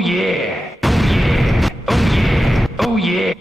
yeah. Oh yeah. Oh yeah. Oh yeah.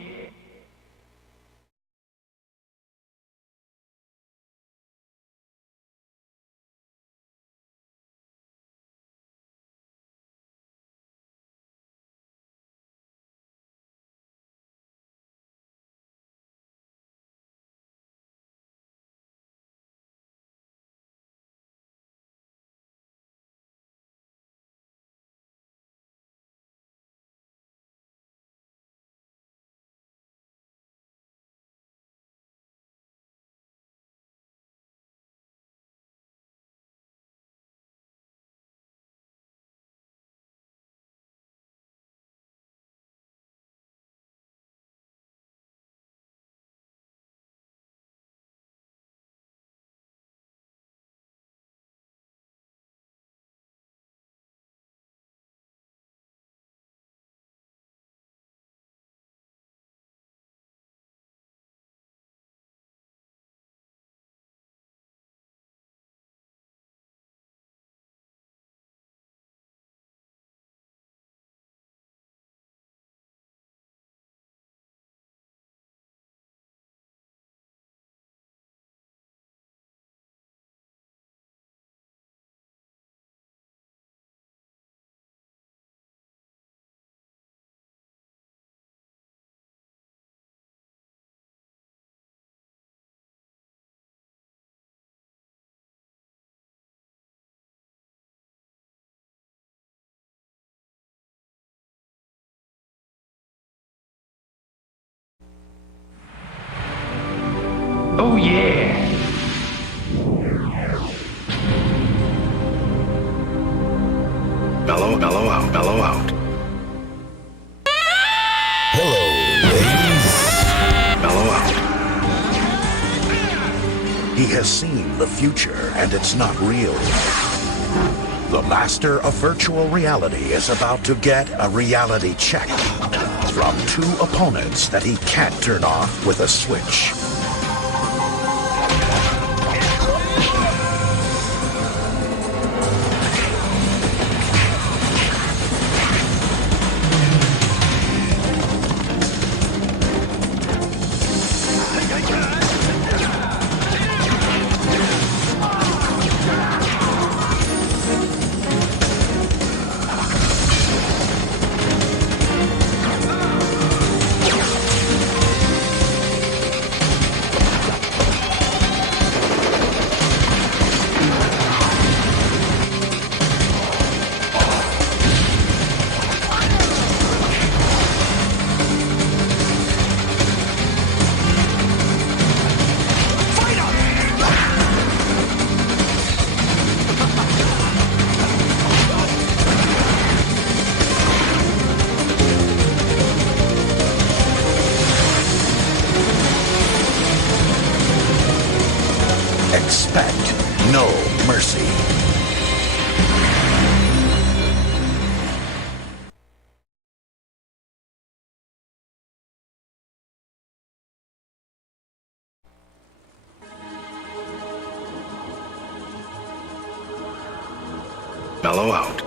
Oh yeah. Mellow out, mellow out. Hello, ladies. Mellow out. He has seen the future, and it's not real. The master of virtual reality is about to get a reality check from two opponents that he can't turn off with a switch. Expect no mercy. Mellow out.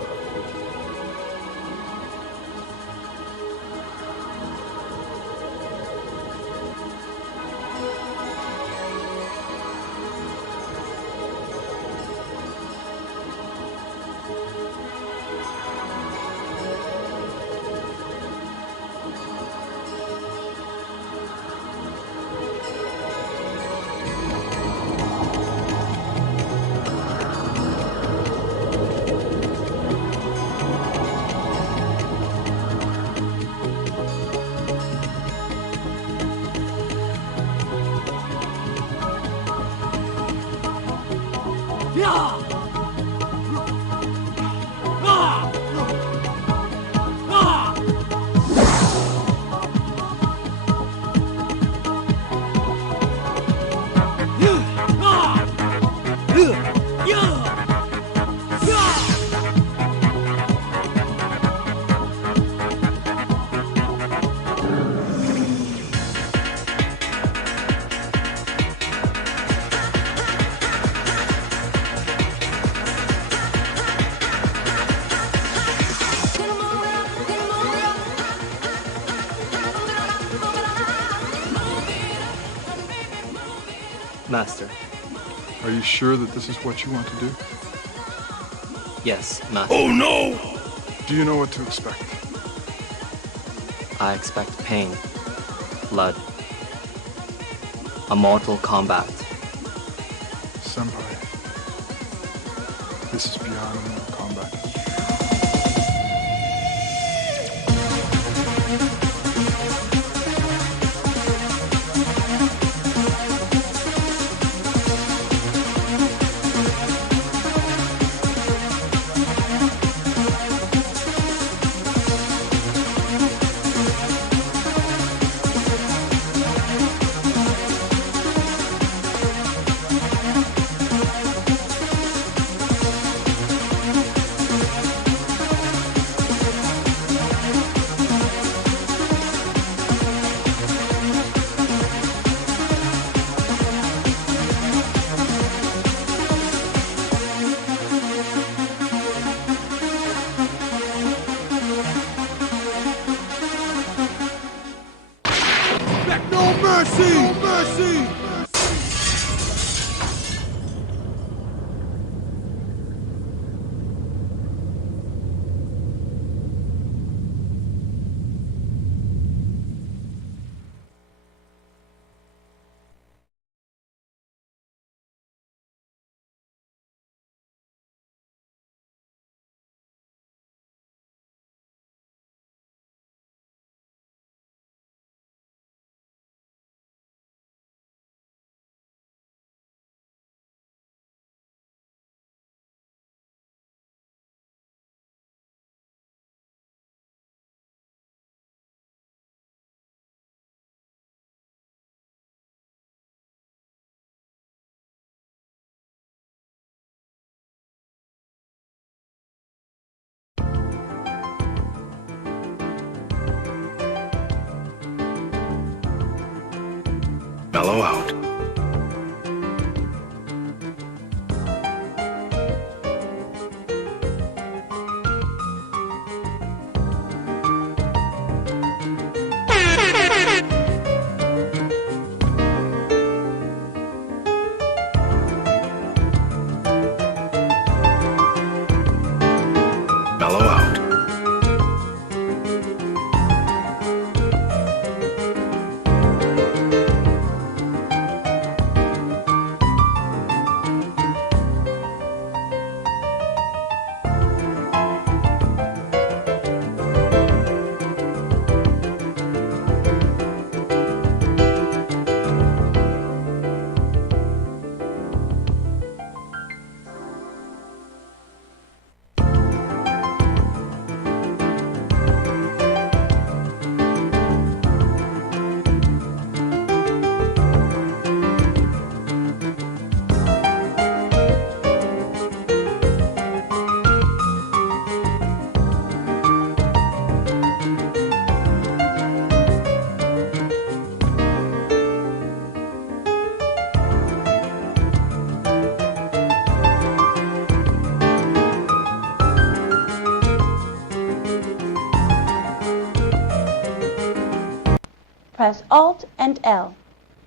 Master. Are you sure that this is what you want to do? Yes, Master. Oh no! Do you know what to expect? I expect pain, blood, a mortal combat. Senpai, this is beyond combat. No mercy! No mercy! Mellow out. Mellow out. Press Alt and L,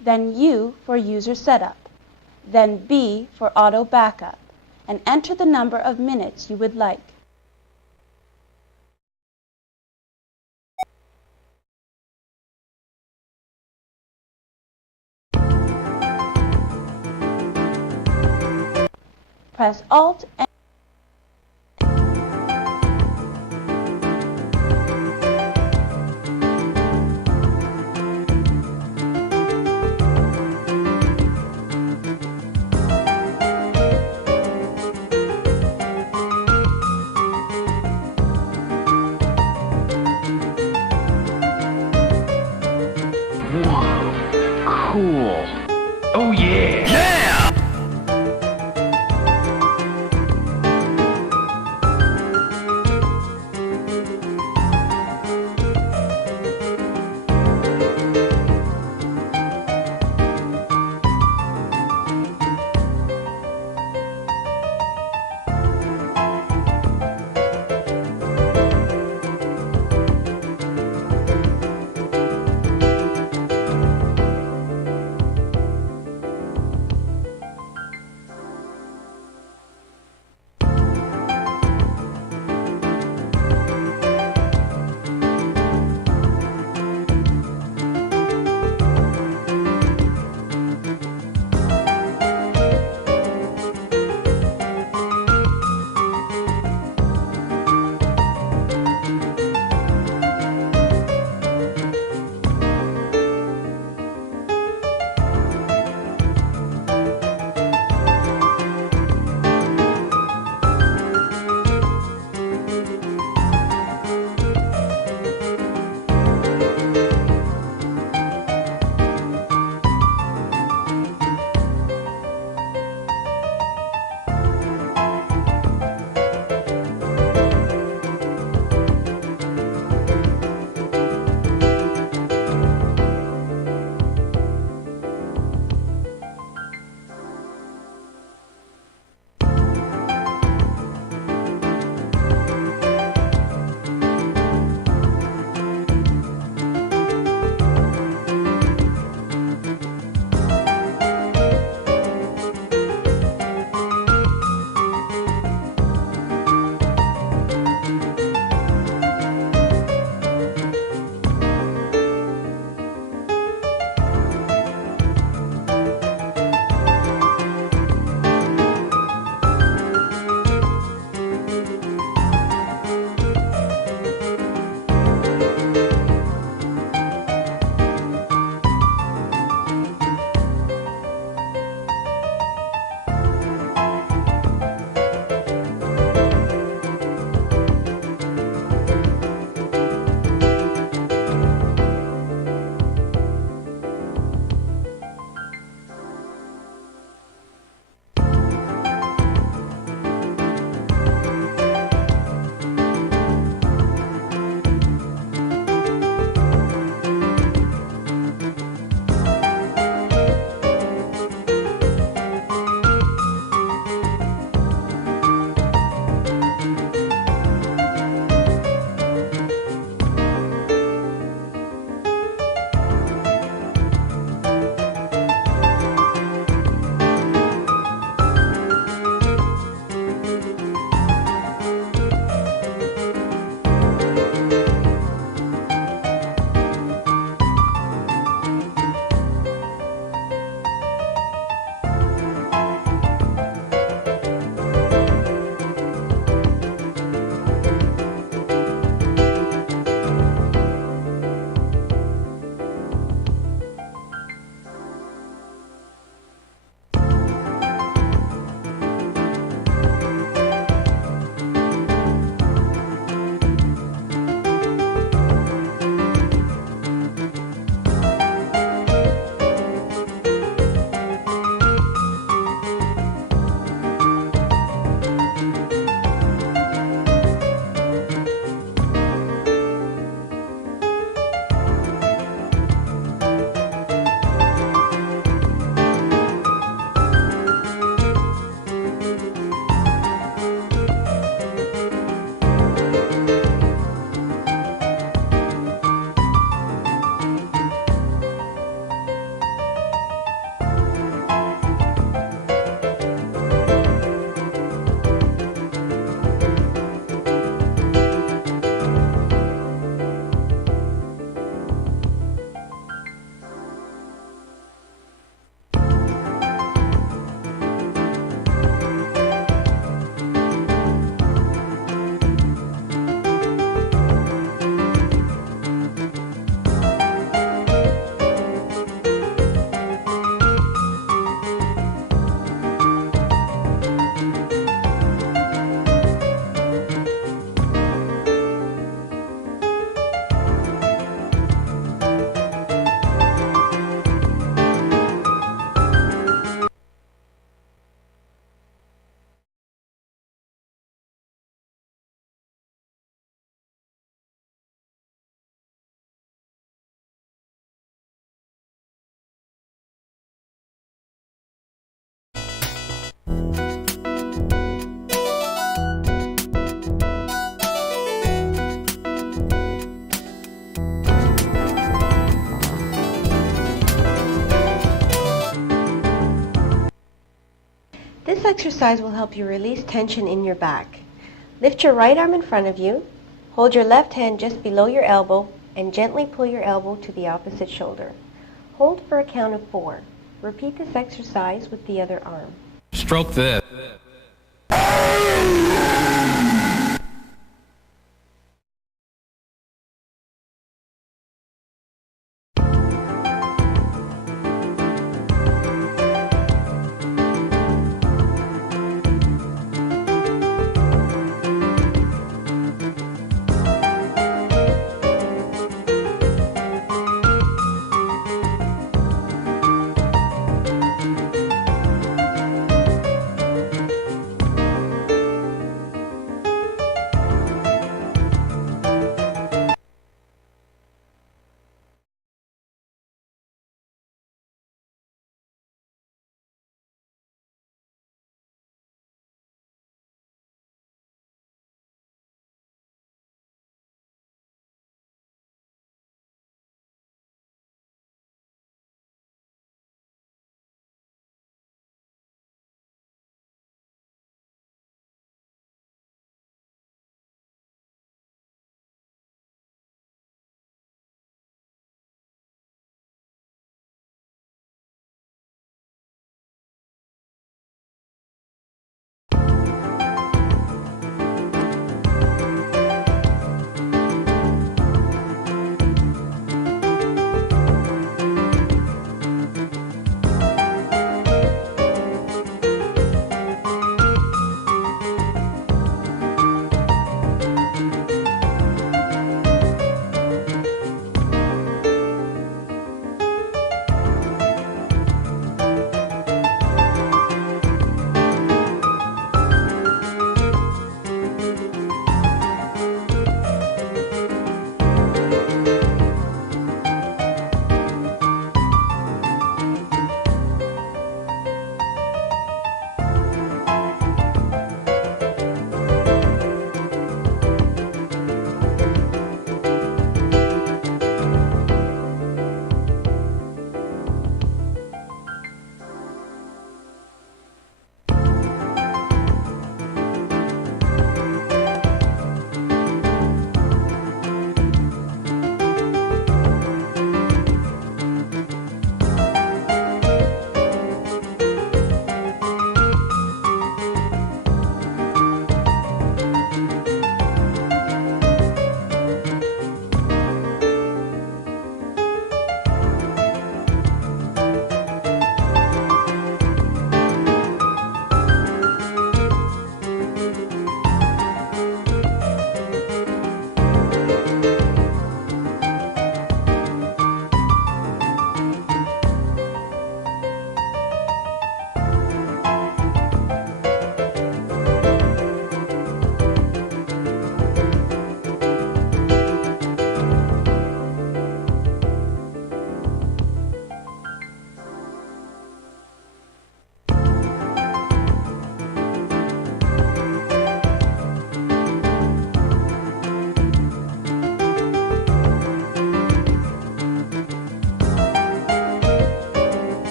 then U for user setup, then B for auto backup, and enter the number of minutes you would like. Press Alt and Cool. Oh yeah. Yeah! exercise will help you release tension in your back. Lift your right arm in front of you, hold your left hand just below your elbow, and gently pull your elbow to the opposite shoulder. Hold for a count of 4. Repeat this exercise with the other arm. Stroke this.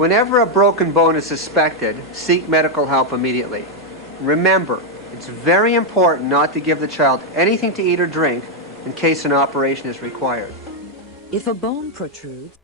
Whenever a broken bone is suspected, seek medical help immediately. Remember, it's very important not to give the child anything to eat or drink in case an operation is required. If a bone protrudes,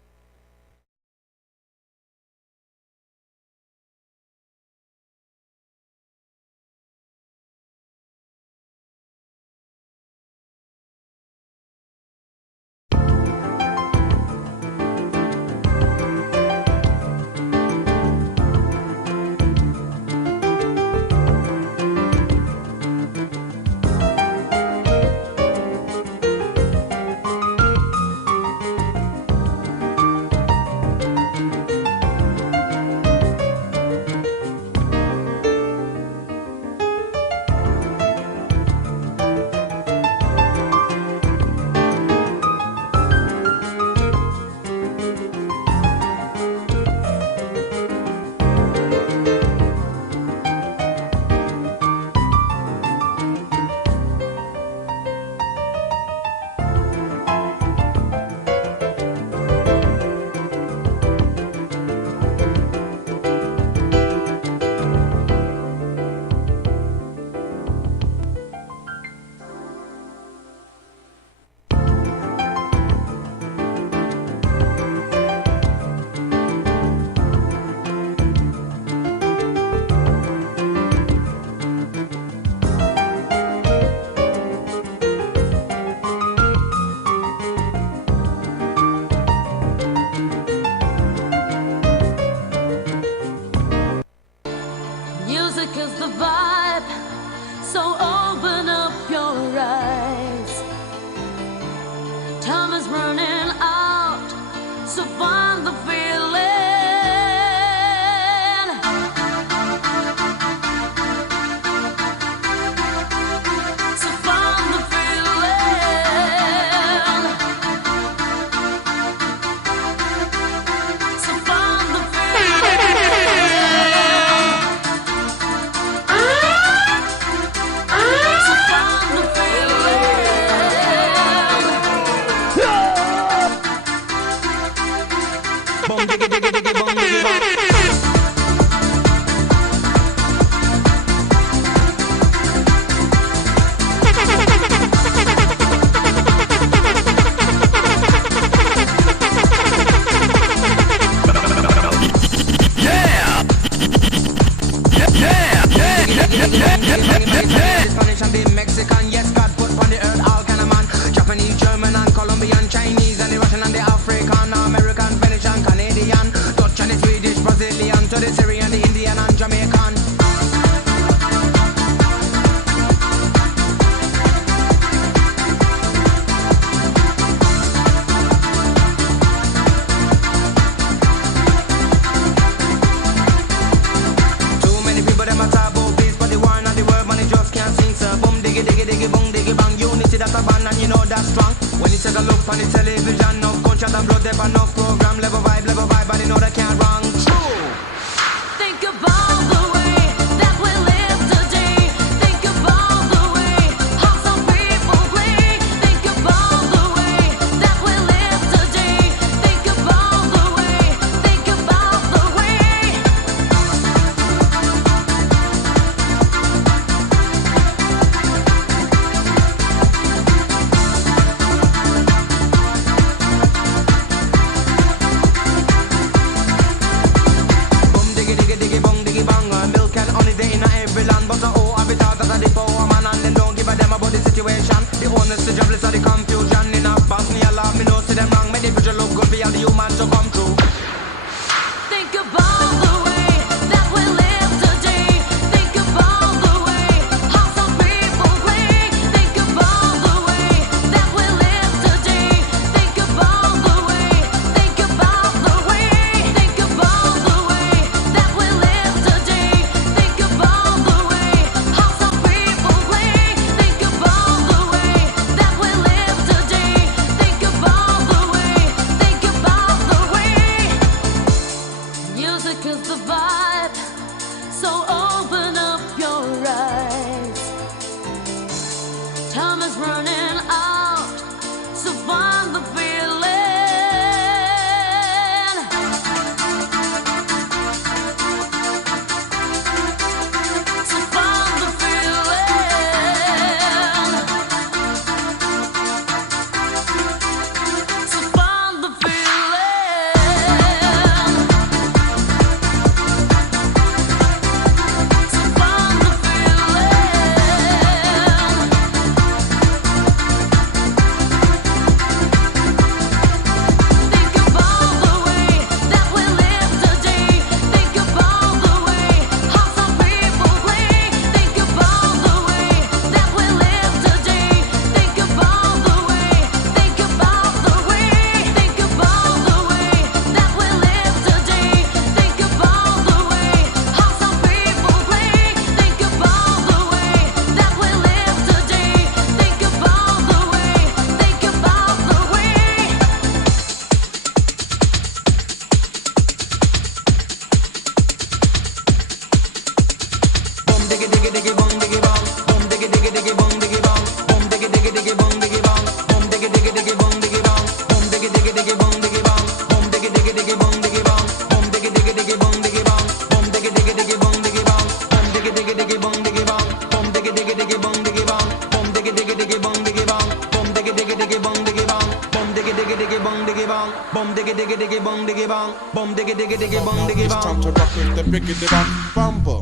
diggy bong diggy bong, bum diggy diggy diggy bong diggy bong, bum diggy diggy diggy bong diggy bong, bum diggy diggy diggy bong diggy It's bong. time to rock with the biggity bang bumble.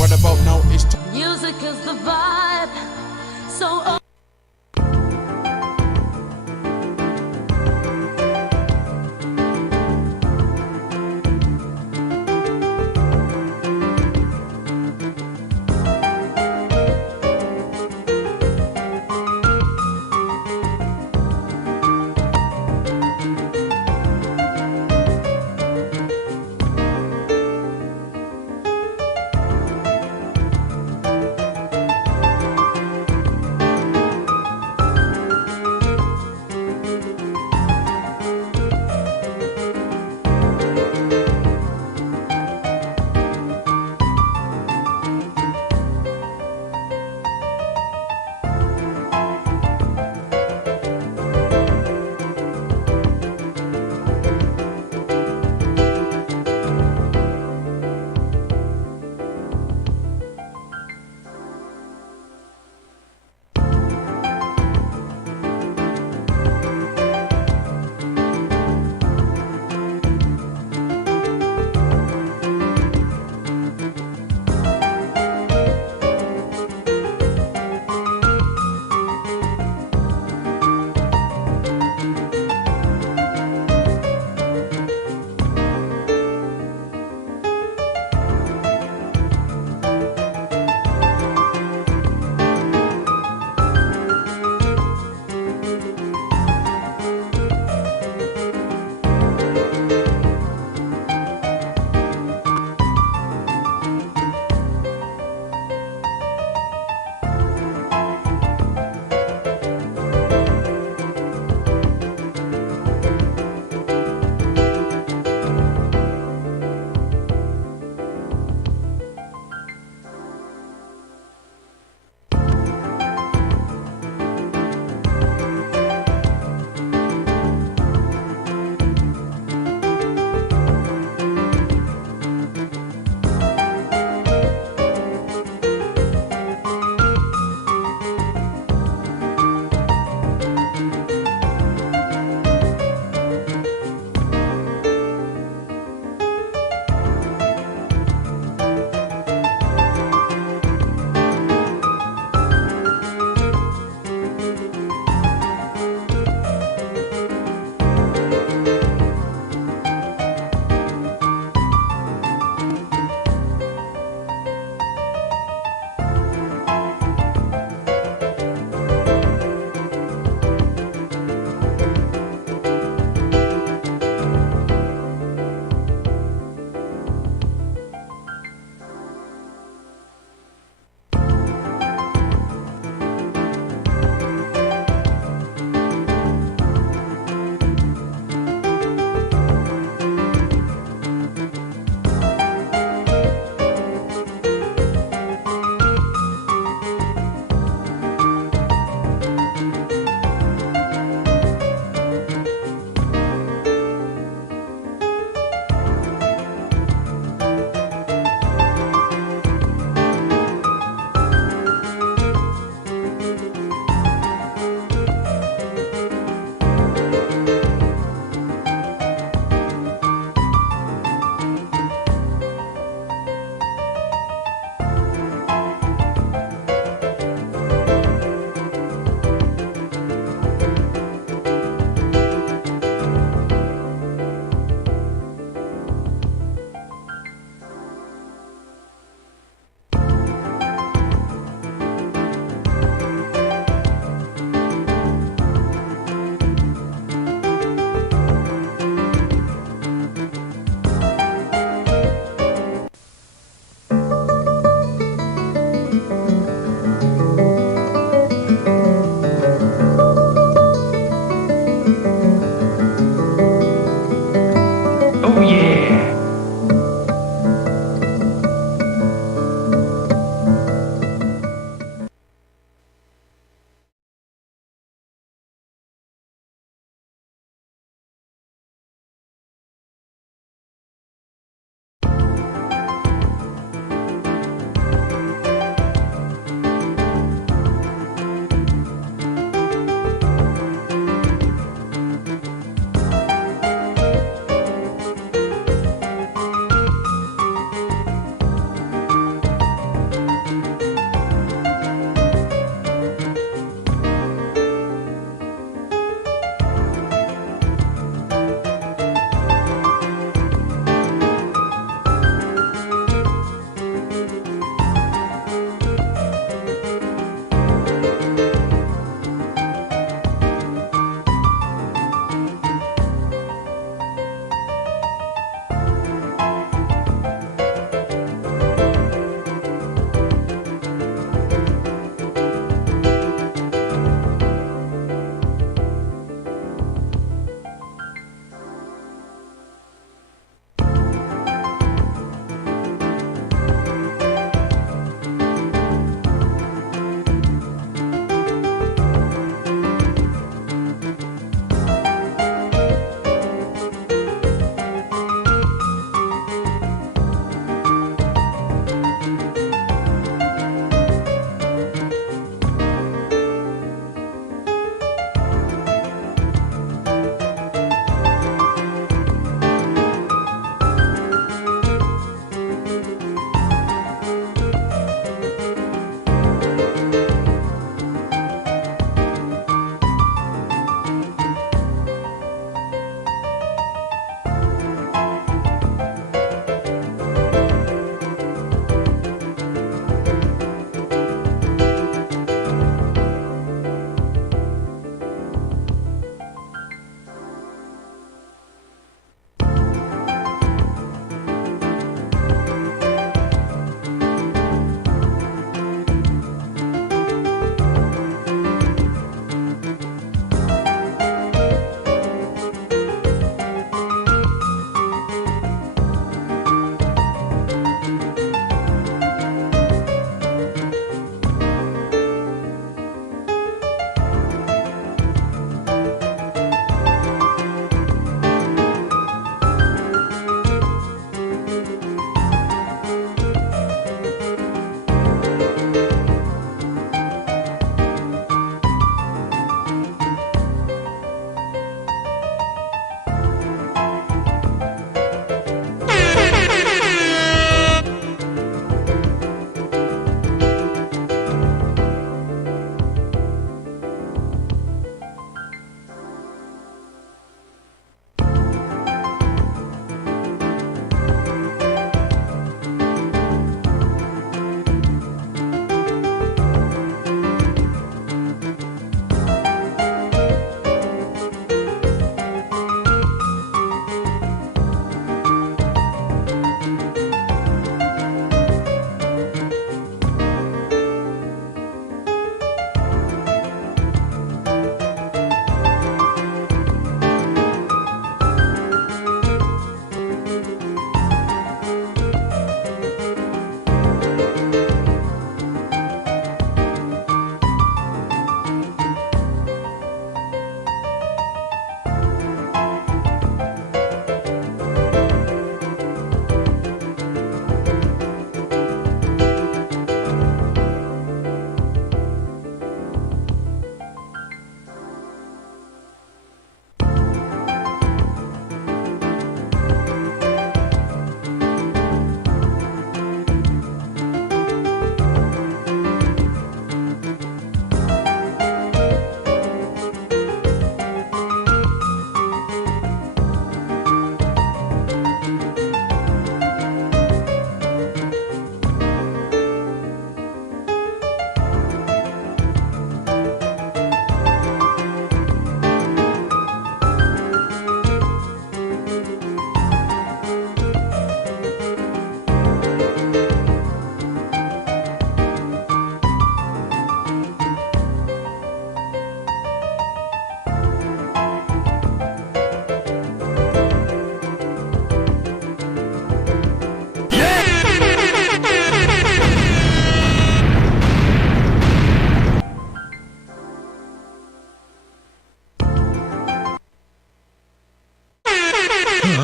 What about now? It's time. Music is the vibe, so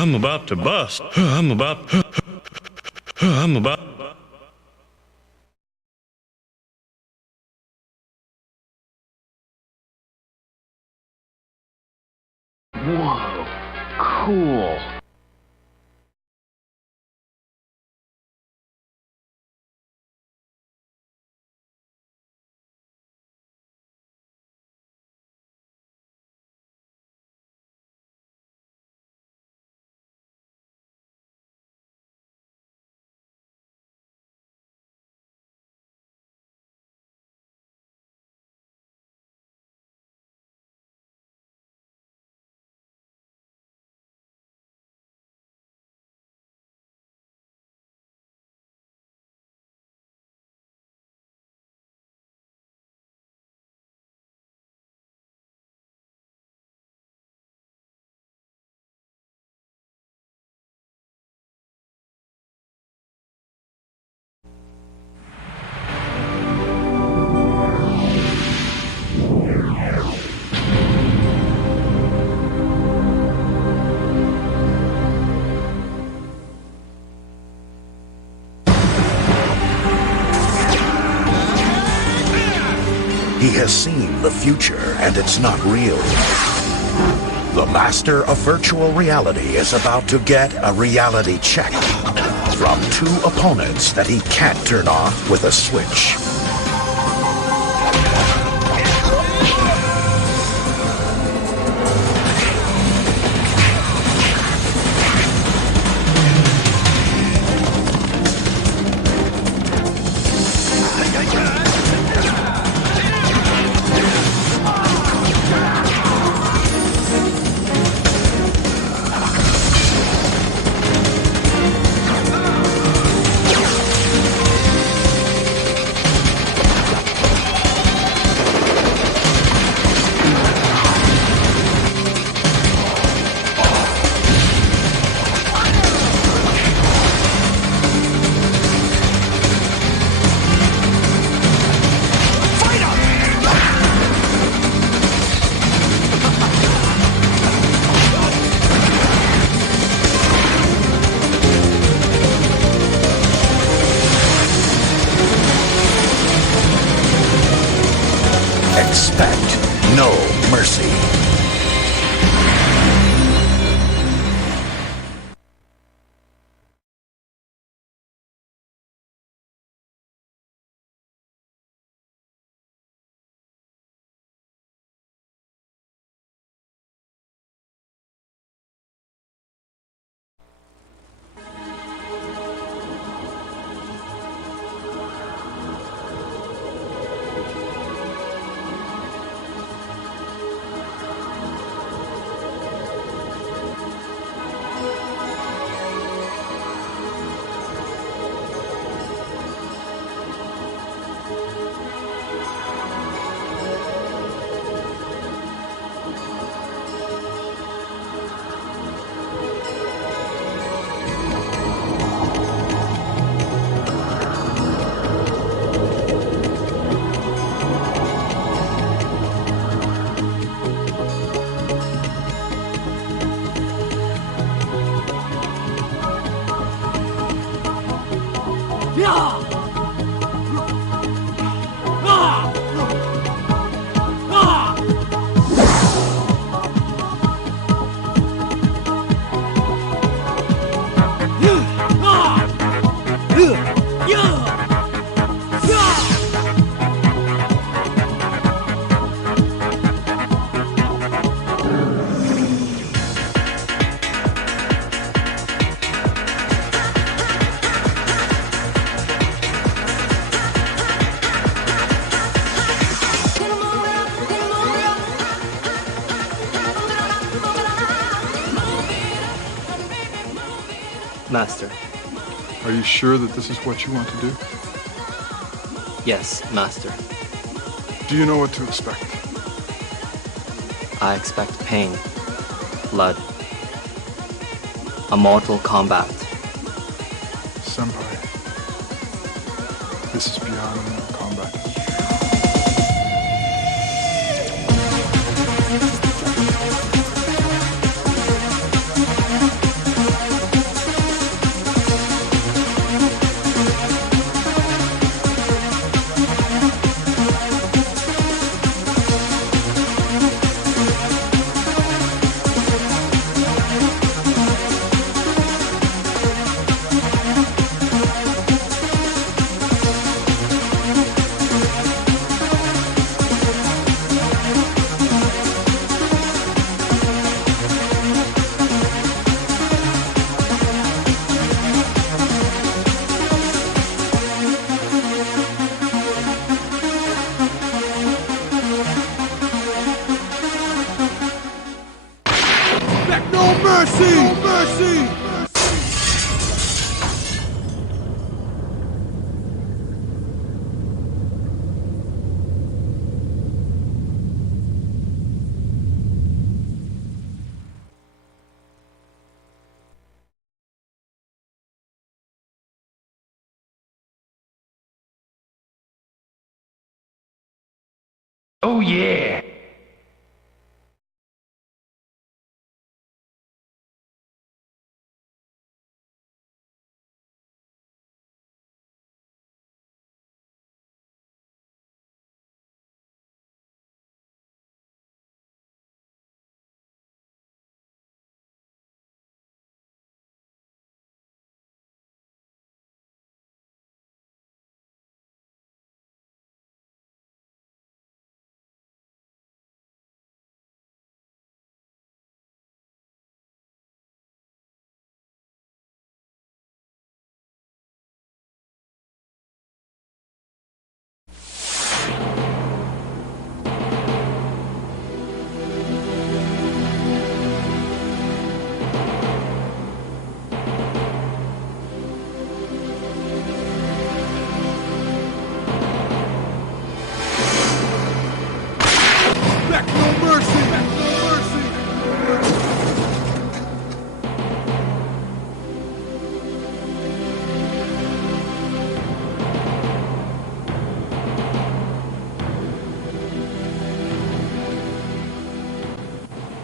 I'm about to bust. I'm about. Whoa, cool. He has seen the future, and it's not real. The master of virtual reality is about to get a reality check from two opponents that he can't turn off with a switch. Expect no mercy. Master. Are you sure that this is what you want to do? Yes, Master. Do you know what to expect? I expect pain, blood, a mortal combat. Senpai, this is beyond combat. No mercy! No mercy! Oh yeah!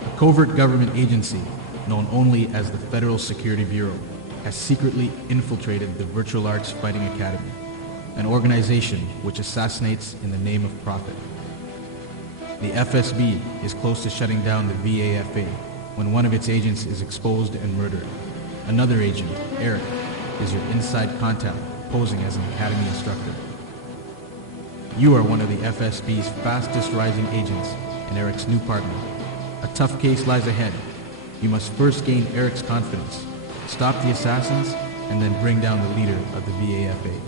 A covert government agency, known only as the Federal Security Bureau, has secretly infiltrated the Virtual Arts Fighting Academy, an organization which assassinates in the name of profit. The FSB is close to shutting down the VAFA when one of its agents is exposed and murdered. Another agent, Eric, is your inside contact posing as an academy instructor. You are one of the FSB's fastest rising agents and Eric's new partner. A tough case lies ahead. You must first gain Eric's confidence, stop the assassins, and then bring down the leader of the VAFA.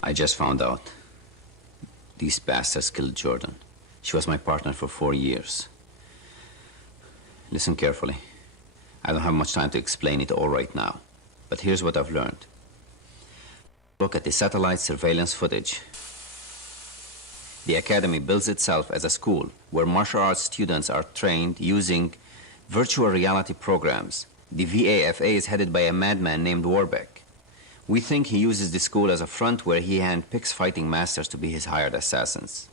I just found out. These bastards killed Jordan. She was my partner for 4 years. Listen carefully. I don't have much time to explain it all right now, but here's what I've learned. Look at the satellite surveillance footage. The academy builds itself as a school where martial arts students are trained using virtual reality programs. The VAFA is headed by a madman named Warbeck. We think he uses the school as a front where he handpicks fighting masters to be his hired assassins.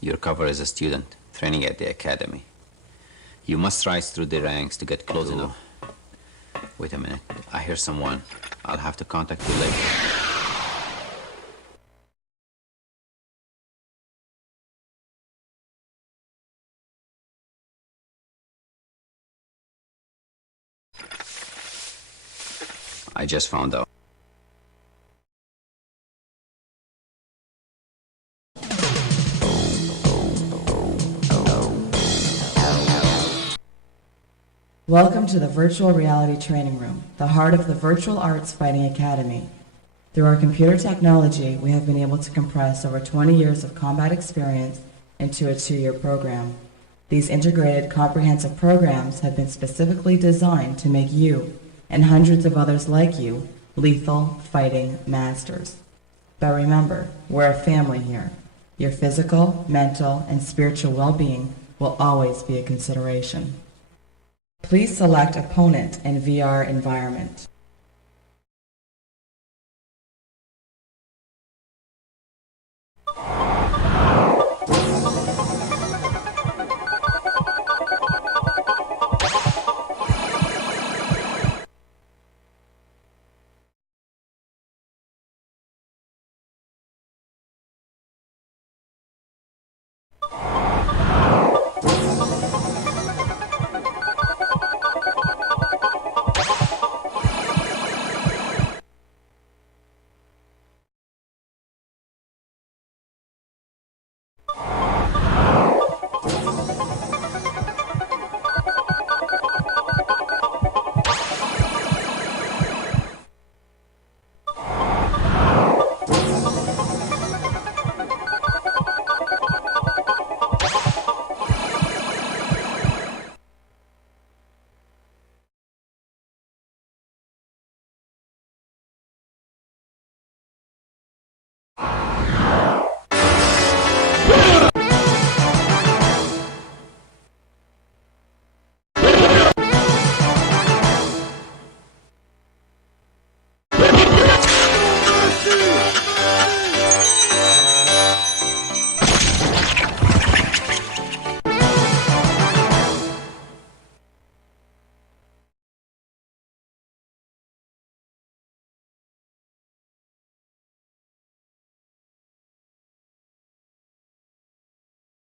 Your cover is a student training at the academy. You must rise through the ranks to get close enough. Wait a minute. I hear someone. I'll have to contact you later. I just found out. Welcome to the Virtual Reality Training Room, the heart of the Virtual Arts Fighting Academy. Through our computer technology, we have been able to compress over 20 years of combat experience into a 2-year program. These integrated, comprehensive programs have been specifically designed to make you, and hundreds of others like you, lethal fighting masters. But remember, we're a family here. Your physical, mental, and spiritual well-being will always be a consideration. Please select Opponent in VR environment.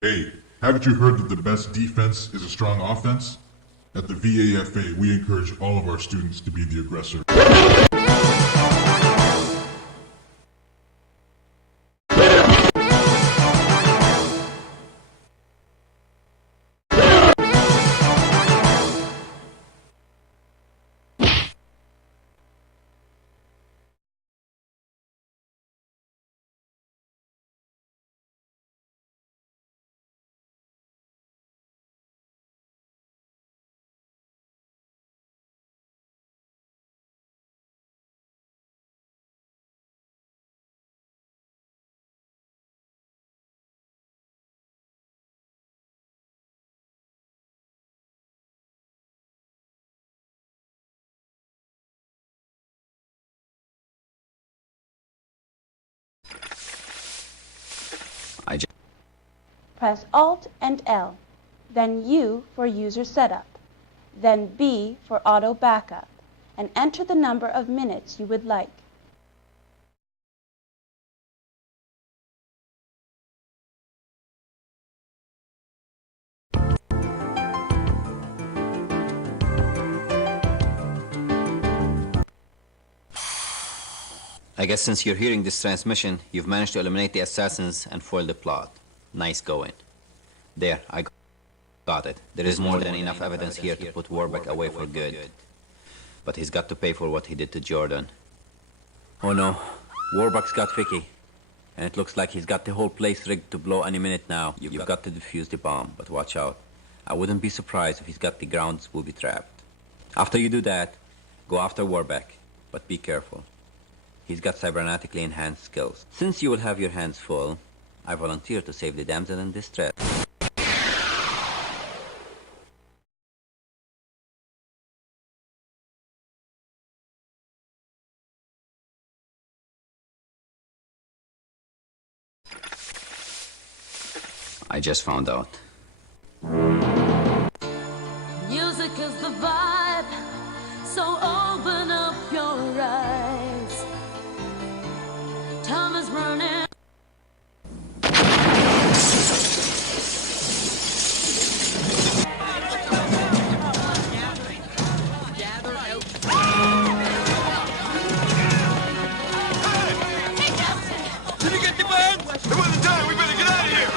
Hey, haven't you heard that the best defense is a strong offense? At the VAFA, we encourage all of our students to be the aggressor. Press Alt and L, then U for user setup, then B for auto backup, and enter the number of minutes you would like. I guess since you're hearing this transmission, you've managed to eliminate the assassins and foil the plot. Nice going. There, I got it. There is more than enough evidence here to put Warbeck away for good. But he's got to pay for what he did to Jordan. Oh no, Warbeck's got Vicky. And it looks like he's got the whole place rigged to blow any minute now. You've got to defuse the bomb, but watch out. I wouldn't be surprised if he's got the ground booby trapped. After you do that, go after Warbeck, but be careful. He's got cybernetically enhanced skills. Since you will have your hands full, I volunteer to save the damsel in distress. I just found out. Music is the vibe, so open up your eyes. Time is running. Did you get the bird? It wasn't time. We better get out of here.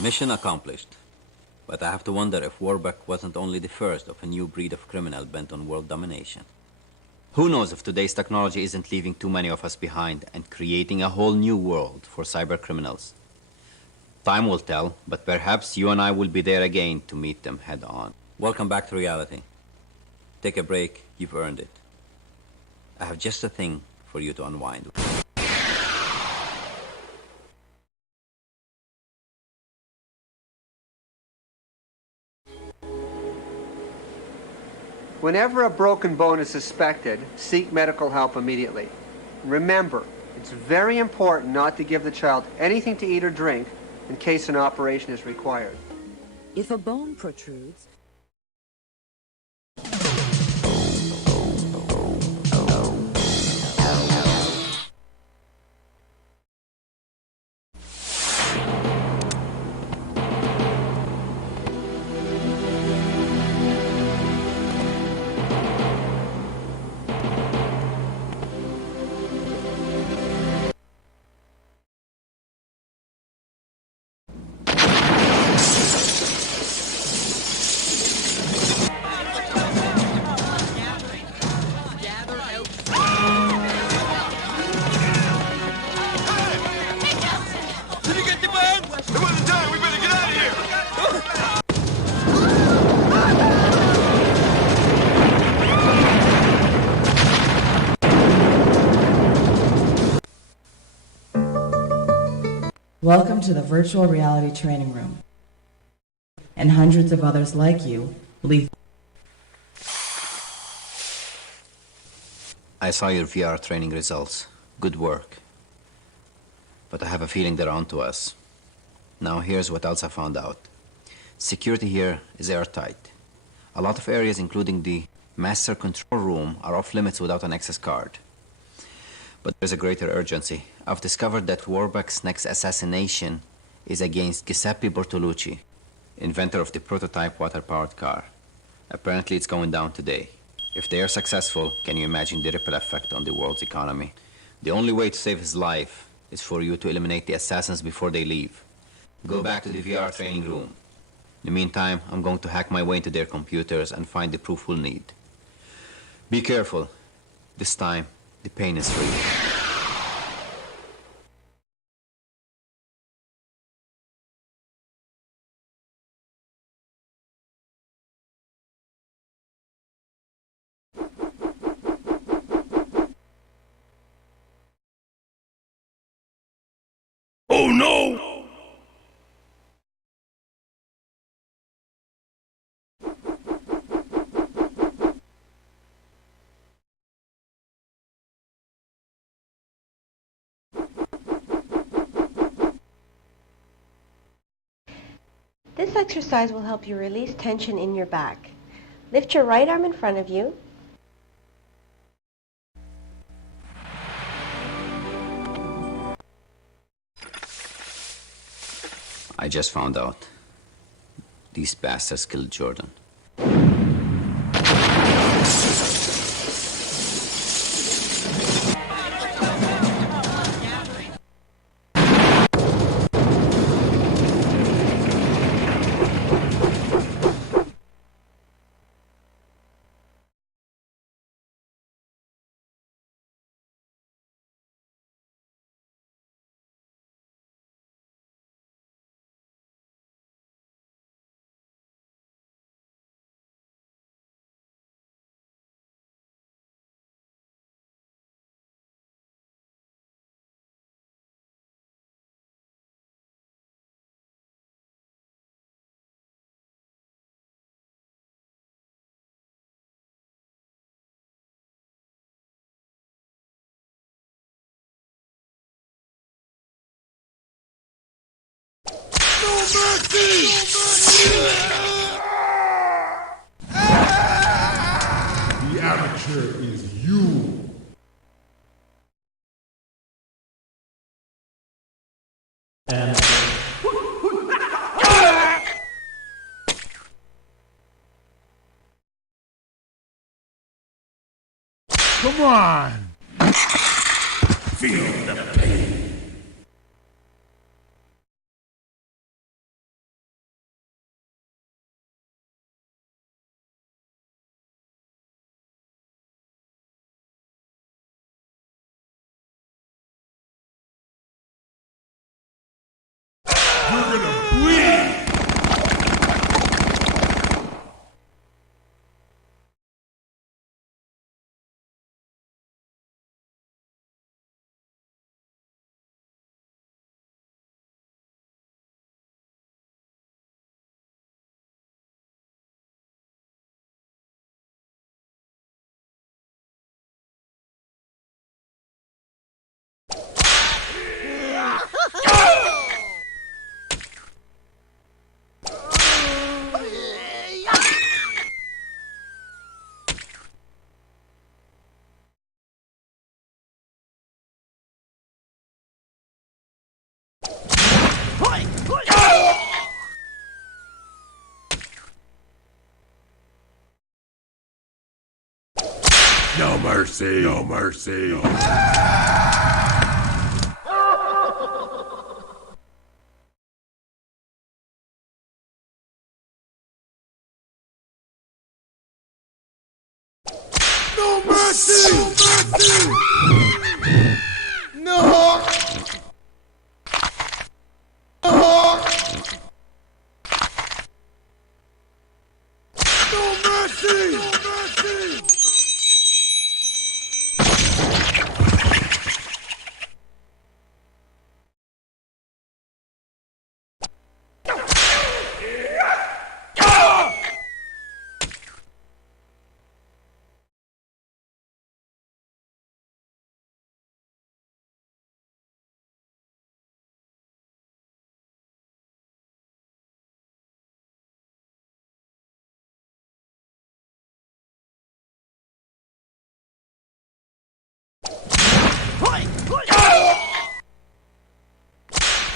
Mission accomplished. But I have to wonder if Warbeck wasn't only the first of a new breed of criminal bent on world domination. Who knows if today's technology isn't leaving too many of us behind and creating a whole new world for cyber criminals. Time will tell, but perhaps you and I will be there again to meet them head on. Welcome back to reality. Take a break, you've earned it. I have just a thing for you to unwind with. Whenever a broken bone is suspected, seek medical help immediately. Remember, it's very important not to give the child anything to eat or drink in case an operation is required. If a bone protrudes, Welcome to the virtual reality training room. And hundreds of others like you leave. I saw your VR training results. Good work. But I have a feeling they're onto us. Now here's what else I found out. Security here is airtight. A lot of areas, including the master control room, are off limits without an access card. But there's a greater urgency. I've discovered that Warbeck's next assassination is against Giuseppe Bortolucci, inventor of the prototype water-powered car. Apparently it's going down today. If they are successful, can you imagine the ripple effect on the world's economy? The only way to save his life is for you to eliminate the assassins before they leave. Go back to the VR training room. the meantime, I'm going to hack my way into their computers and find the proof we'll need. Be careful. This time, the pain is real. Oh no! This exercise will help you release tension in your back. Lift your right arm in front of you. I just found out. These bastards killed Jordan. The amateur is you. And come on. Feel the pain. You're gonna bleed! No mercy! No mercy! No. No mercy! No mercy! No! No mercy! No mercy! No mercy!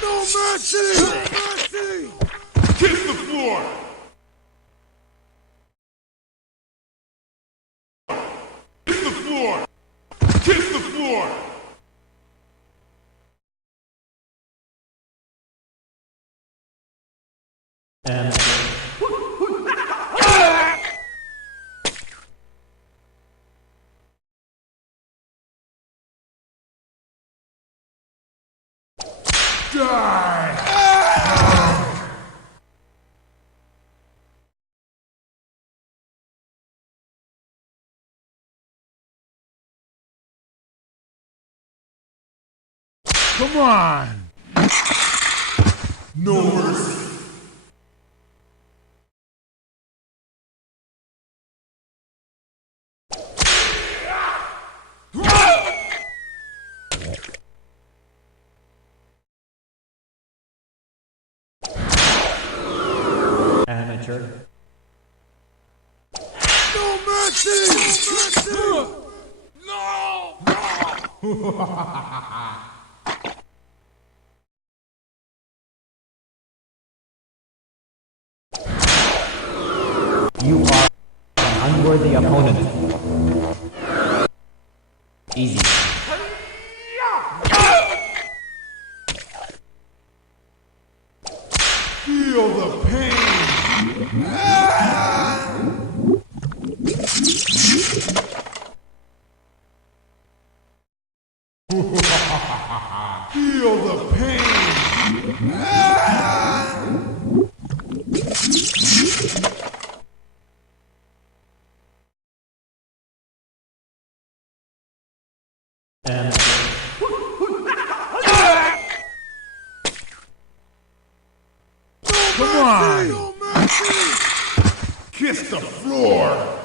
No mercy! Kiss the floor! Kiss the floor! Kiss the floor! and Come on! No mercy! Amateur. No mercy! No! You are an unworthy opponent. Easy. Feel the pain! Feel the pain! And come on! Kiss the floor!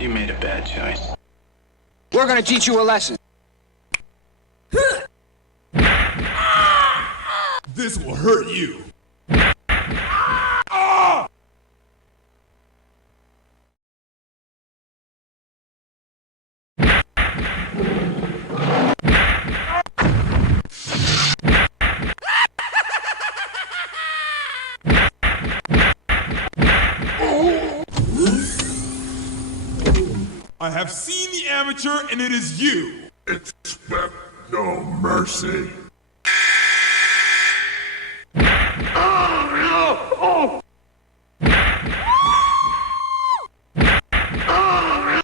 You made a bad choice. We're gonna teach you a lesson. This will hurt you. I have seen the amateur, and it is you. Expect no mercy.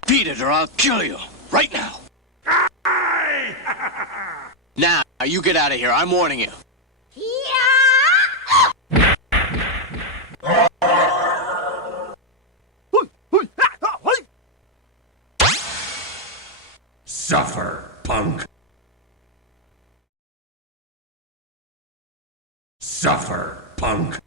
Beat it or I'll kill you. Right now. Now, you get out of here. I'm warning you. Suffer, punk. Suffer, punk.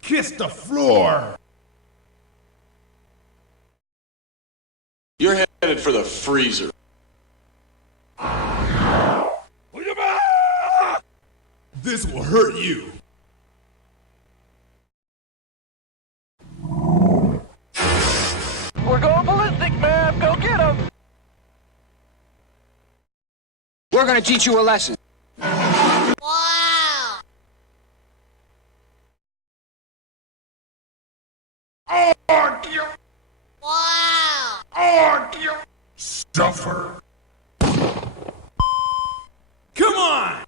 Kiss the floor! You're headed for the freezer. This will hurt you. We're going ballistic, man. Go get him. We're gonna teach you a lesson. Wow! Wow! Suffer. Come on!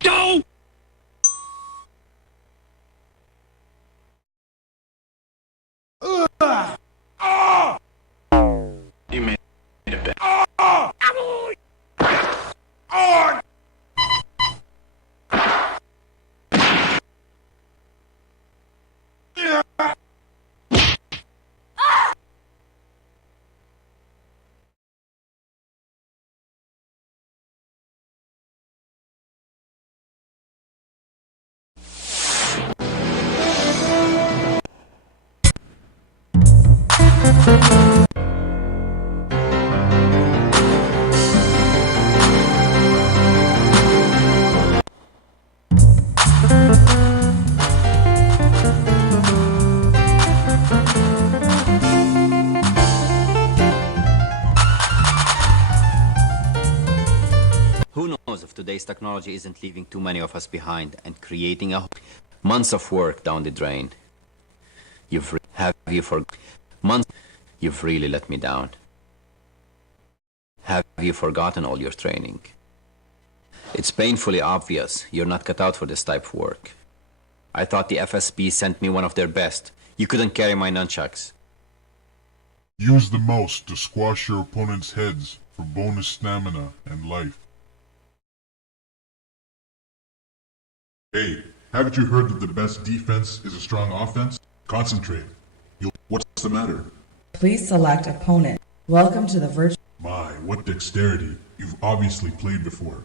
Go! You made a bad. of today's technology isn't leaving too many of us behind and creating months of work down the drain. You've really let me down. Have you forgotten all your training? It's painfully obvious you're not cut out for this type of work. I thought the FSB sent me one of their best. You couldn't carry my nunchucks. Use the mouse to squash your opponent's heads for bonus stamina and life. Hey, haven't you heard that the best defense is a strong offense? Concentrate. What's the matter? Please select opponent. Welcome to the virtual... My, what dexterity. You've obviously played before.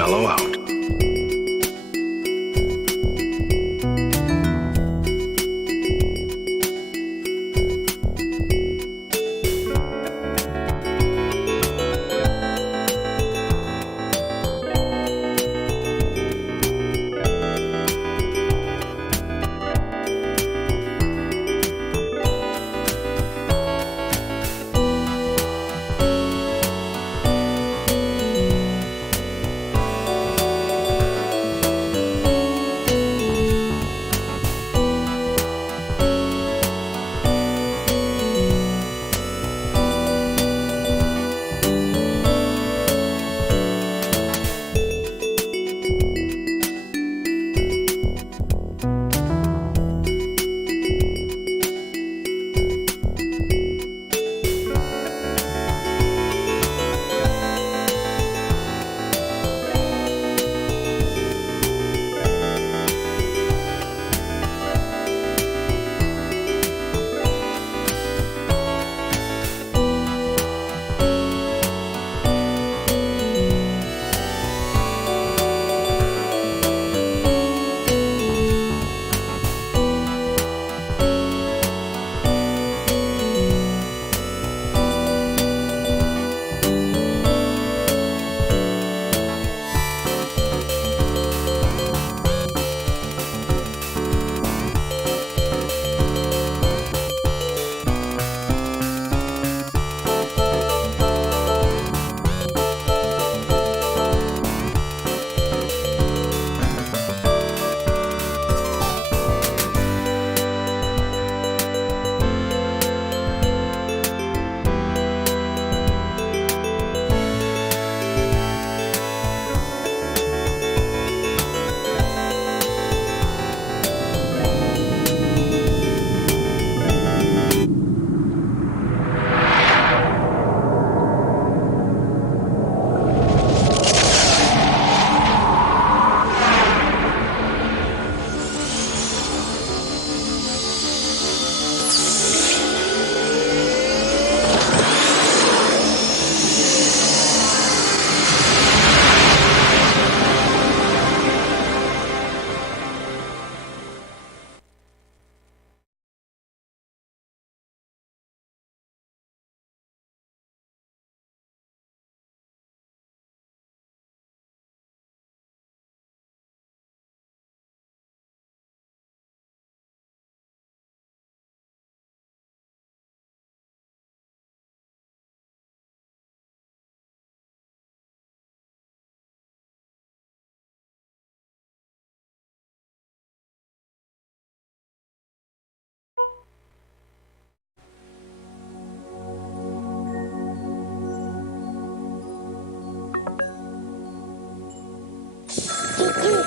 Mellow out.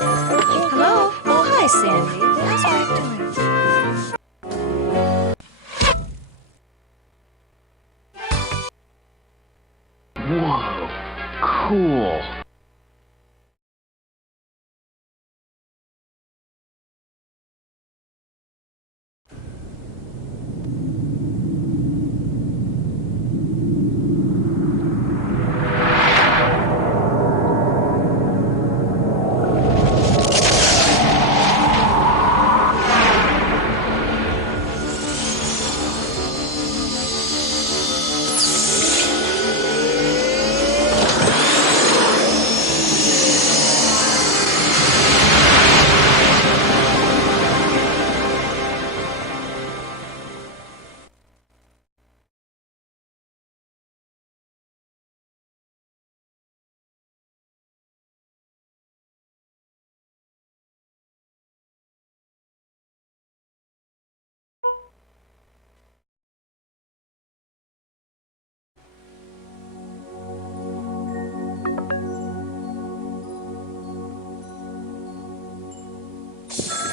Hello? Oh, hi, Sandy. How's Mike doing? Whoa, cool.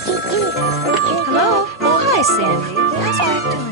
Hello? Oh, hi, Sandy. How's Mike doing?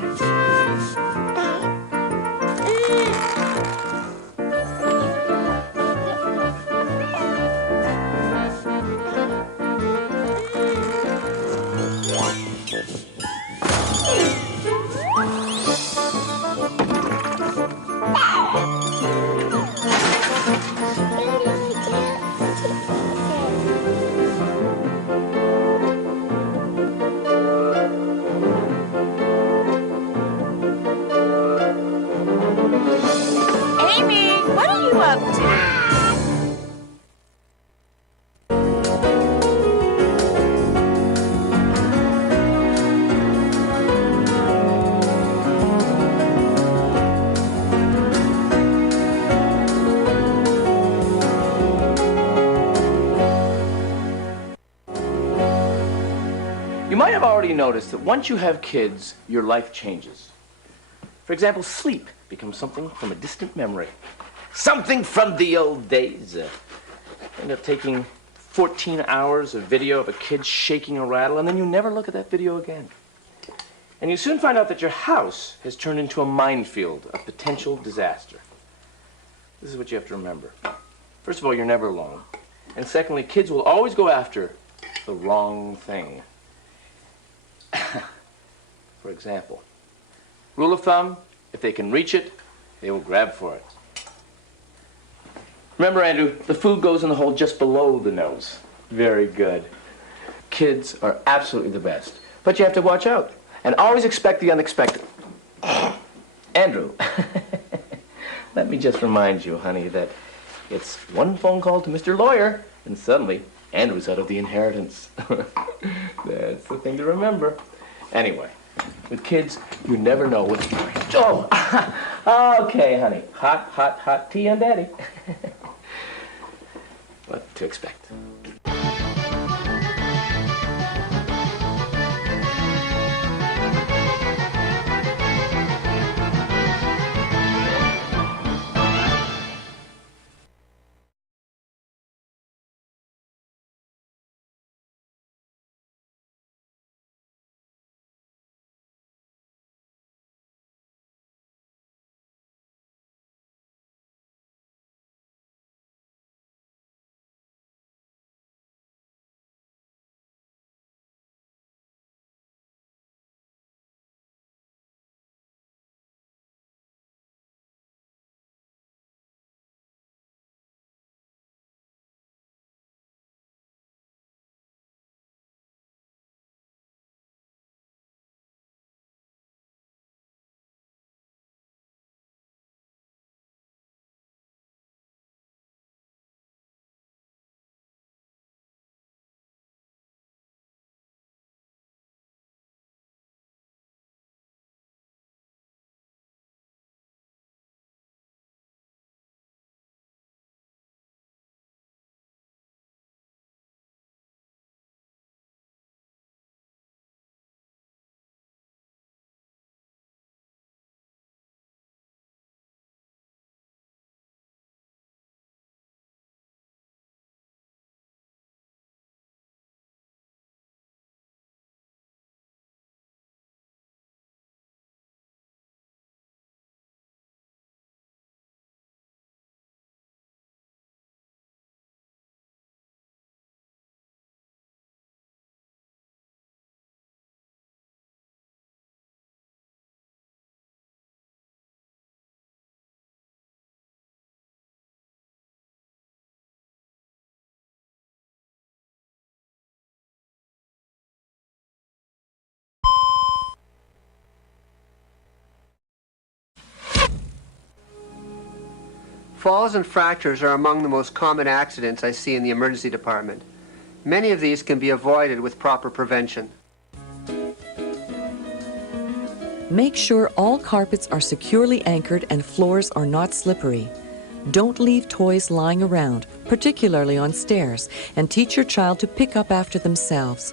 Amy, what are you up to? You might have already noticed that once you have kids, your life changes. For example, sleep becomes something from a distant memory. Something from the old days. End up taking 14 hours of video of a kid shaking a rattle, and then you never look at that video again. And you soon find out that your house has turned into a minefield of potential disaster. This is what you have to remember. First of all, you're never alone. And secondly, kids will always go after the wrong thing. For example, rule of thumb, if they can reach it, they will grab for it. Remember, Andrew, the food goes in the hole just below the nose. Very good. Kids are absolutely the best. But you have to watch out. And always expect the unexpected. Andrew, let me just remind you, honey, that it's one phone call to Mr. Lawyer, and suddenly Andrew's out of the inheritance. That's the thing to remember. Anyway, with kids, you never know what's going on. Oh, okay, honey. Hot, hot, hot tea on Daddy. What to expect. Falls and fractures are among the most common accidents I see in the emergency department. Many of these can be avoided with proper prevention. Make sure all carpets are securely anchored and floors are not slippery. Don't leave toys lying around, particularly on stairs, and teach your child to pick up after themselves.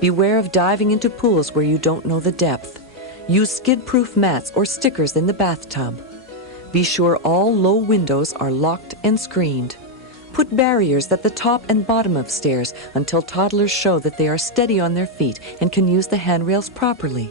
Beware of diving into pools where you don't know the depth. Use skid-proof mats or stickers in the bathtub. Be sure all low windows are locked and screened. Put barriers at the top and bottom of stairs until toddlers show that they are steady on their feet and can use the handrails properly.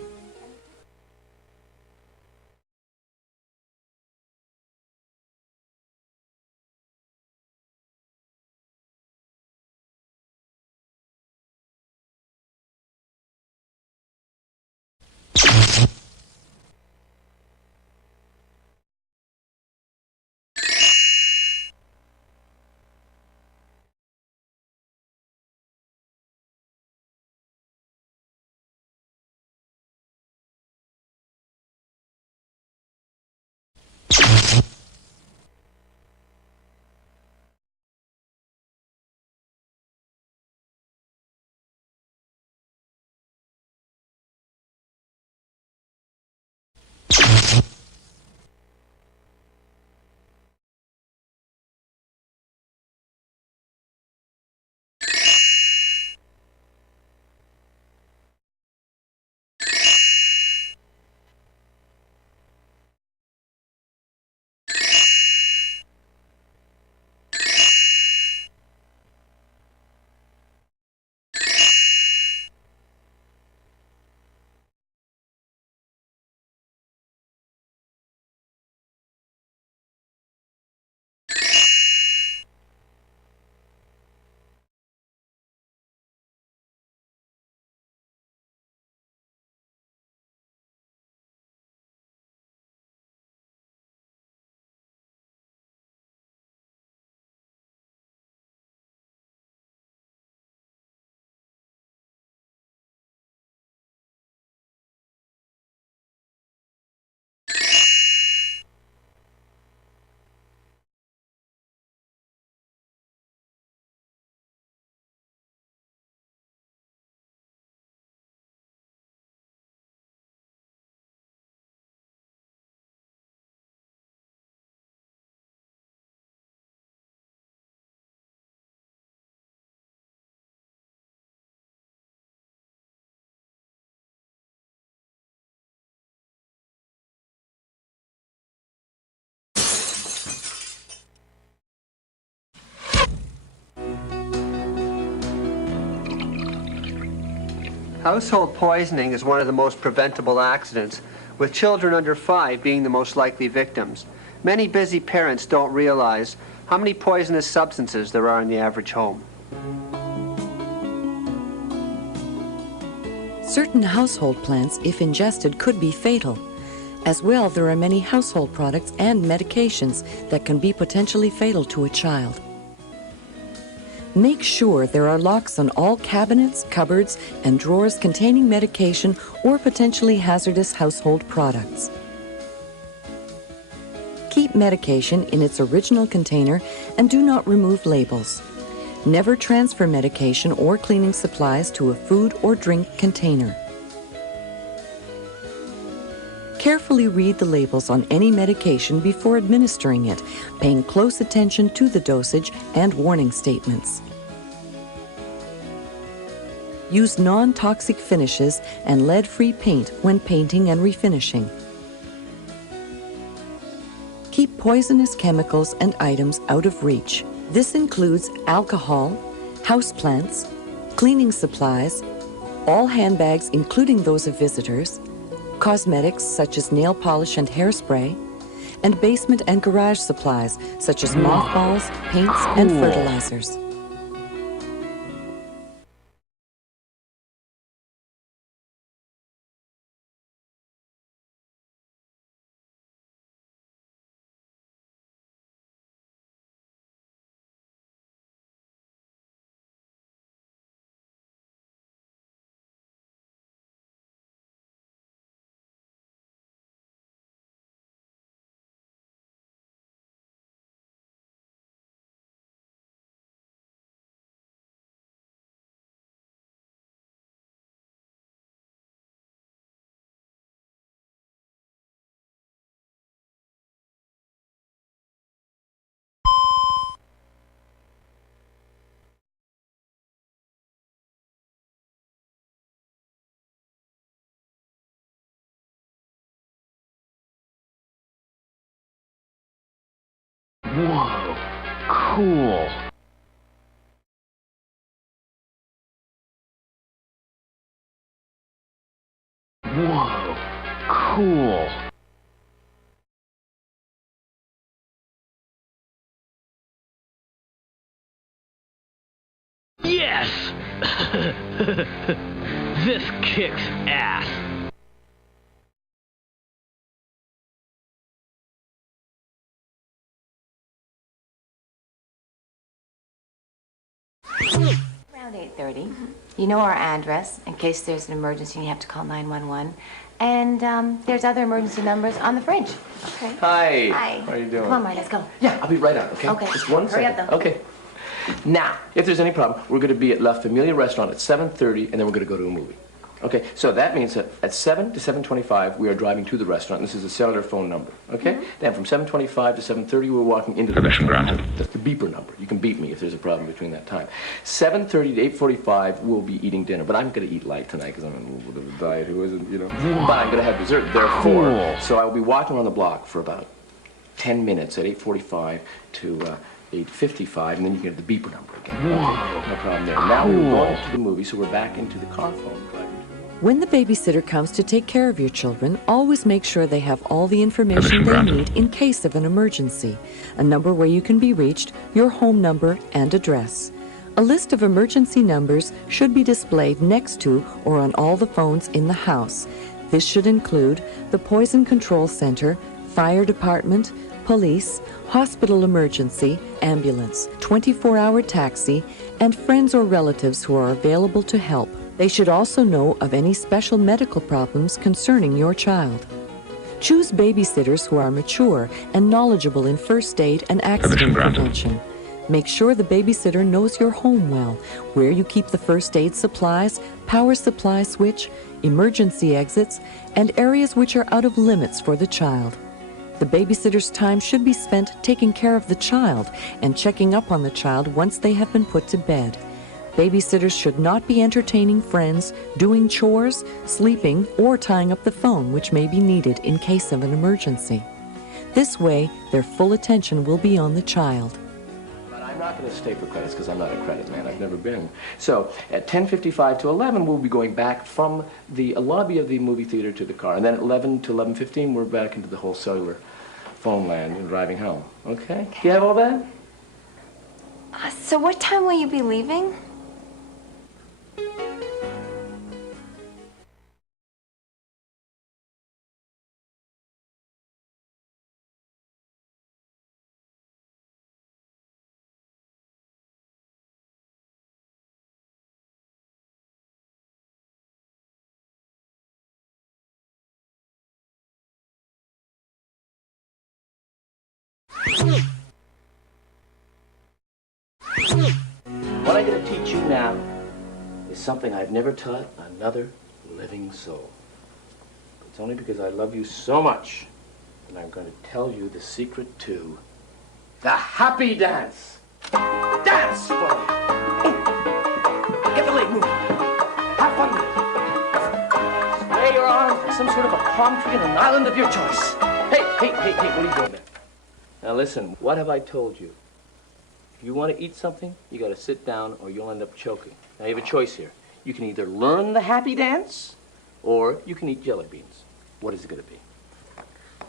Household poisoning is one of the most preventable accidents, with children under 5 being the most likely victims. Many busy parents don't realize how many poisonous substances there are in the average home. Certain household plants, if ingested, could be fatal. As well, there are many household products and medications that can be potentially fatal to a child. Make sure there are locks on all cabinets, cupboards, and drawers containing medication or potentially hazardous household products. Keep medication in its original container and do not remove labels. Never transfer medication or cleaning supplies to a food or drink container. Carefully read the labels on any medication before administering it, paying close attention to the dosage and warning statements. Use non-toxic finishes and lead-free paint when painting and refinishing. Keep poisonous chemicals and items out of reach. This includes alcohol, houseplants, cleaning supplies, all handbags including those of visitors, cosmetics such as nail polish and hairspray, and basement and garage supplies such as mothballs, paints, and fertilizers. Whoa, cool. Whoa, cool. Yes! This kicks ass. Around 8:30. You know our address in case there's an emergency and you have to call 911. And there's other emergency numbers on the fridge. Okay. Hi. Hi. How are you doing? Come on, Marty, let's go. Yeah, I'll be right out, okay? Okay. Just one Hurry second. up, though. Okay. Now, if there's any problem, we're going to be at La Familia Restaurant at 7:30, and then we're going to go to a movie. Okay, so that means that at 7 to 7:25, we are driving to the restaurant. This is a cellular phone number, okay? Then from 7:25 to 7:30, we're walking into the restaurant. That's the beeper number. You can beep me if there's a problem between that time. 7:30 to 8:45, we'll be eating dinner. But I'm going to eat light tonight because I'm on a little bit of a diet who isn't, you know. But I'm going to have dessert, therefore. Cool. So I will be walking around the block for about 10 minutes at 8:45 to 8:55, and then you get the beeper number again. Okay, no problem there. Now we're going to the movie, so we're back into the car phone driving. When the babysitter comes to take care of your children, always make sure they have all the information they need in case of an emergency. A number where you can be reached, your home number, and address. A list of emergency numbers should be displayed next to or on all the phones in the house. This should include the Poison Control Center, Fire Department, Police, Hospital Emergency, Ambulance, 24-hour taxi, and friends or relatives who are available to help. They should also know of any special medical problems concerning your child. Choose babysitters who are mature and knowledgeable in first aid and accident prevention. Make sure the babysitter knows your home well, where you keep the first aid supplies, power supply switch, emergency exits, and areas which are out of limits for the child. The babysitter's time should be spent taking care of the child and checking up on the child once they have been put to bed. Babysitters should not be entertaining friends, doing chores, sleeping, or tying up the phone, which may be needed in case of an emergency. This way, their full attention will be on the child. But I'm not going to stay for credits because I'm not a credit man. I've never been. So at 10:55 to 11, we'll be going back from the lobby of the movie theater to the car. And then at 11 to 11:15, we're back into the whole cellular phone land and driving home. Okay? Do you have all that? So what time will you be leaving? What I'm going to teach you now is something I've never taught another living soul. It's only because I love you so much that I'm going to tell you the secret to the happy dance. Dance for me. Oh. Get the leg moving. Have fun with it. Sway your arms like some sort of a palm tree on an island of your choice. Hey, what are you doing there? Now listen, what have I told you? If you want to eat something, you got to sit down or you'll end up choking. Now you have a choice here. You can either learn the happy dance or you can eat jelly beans. What is it going to be?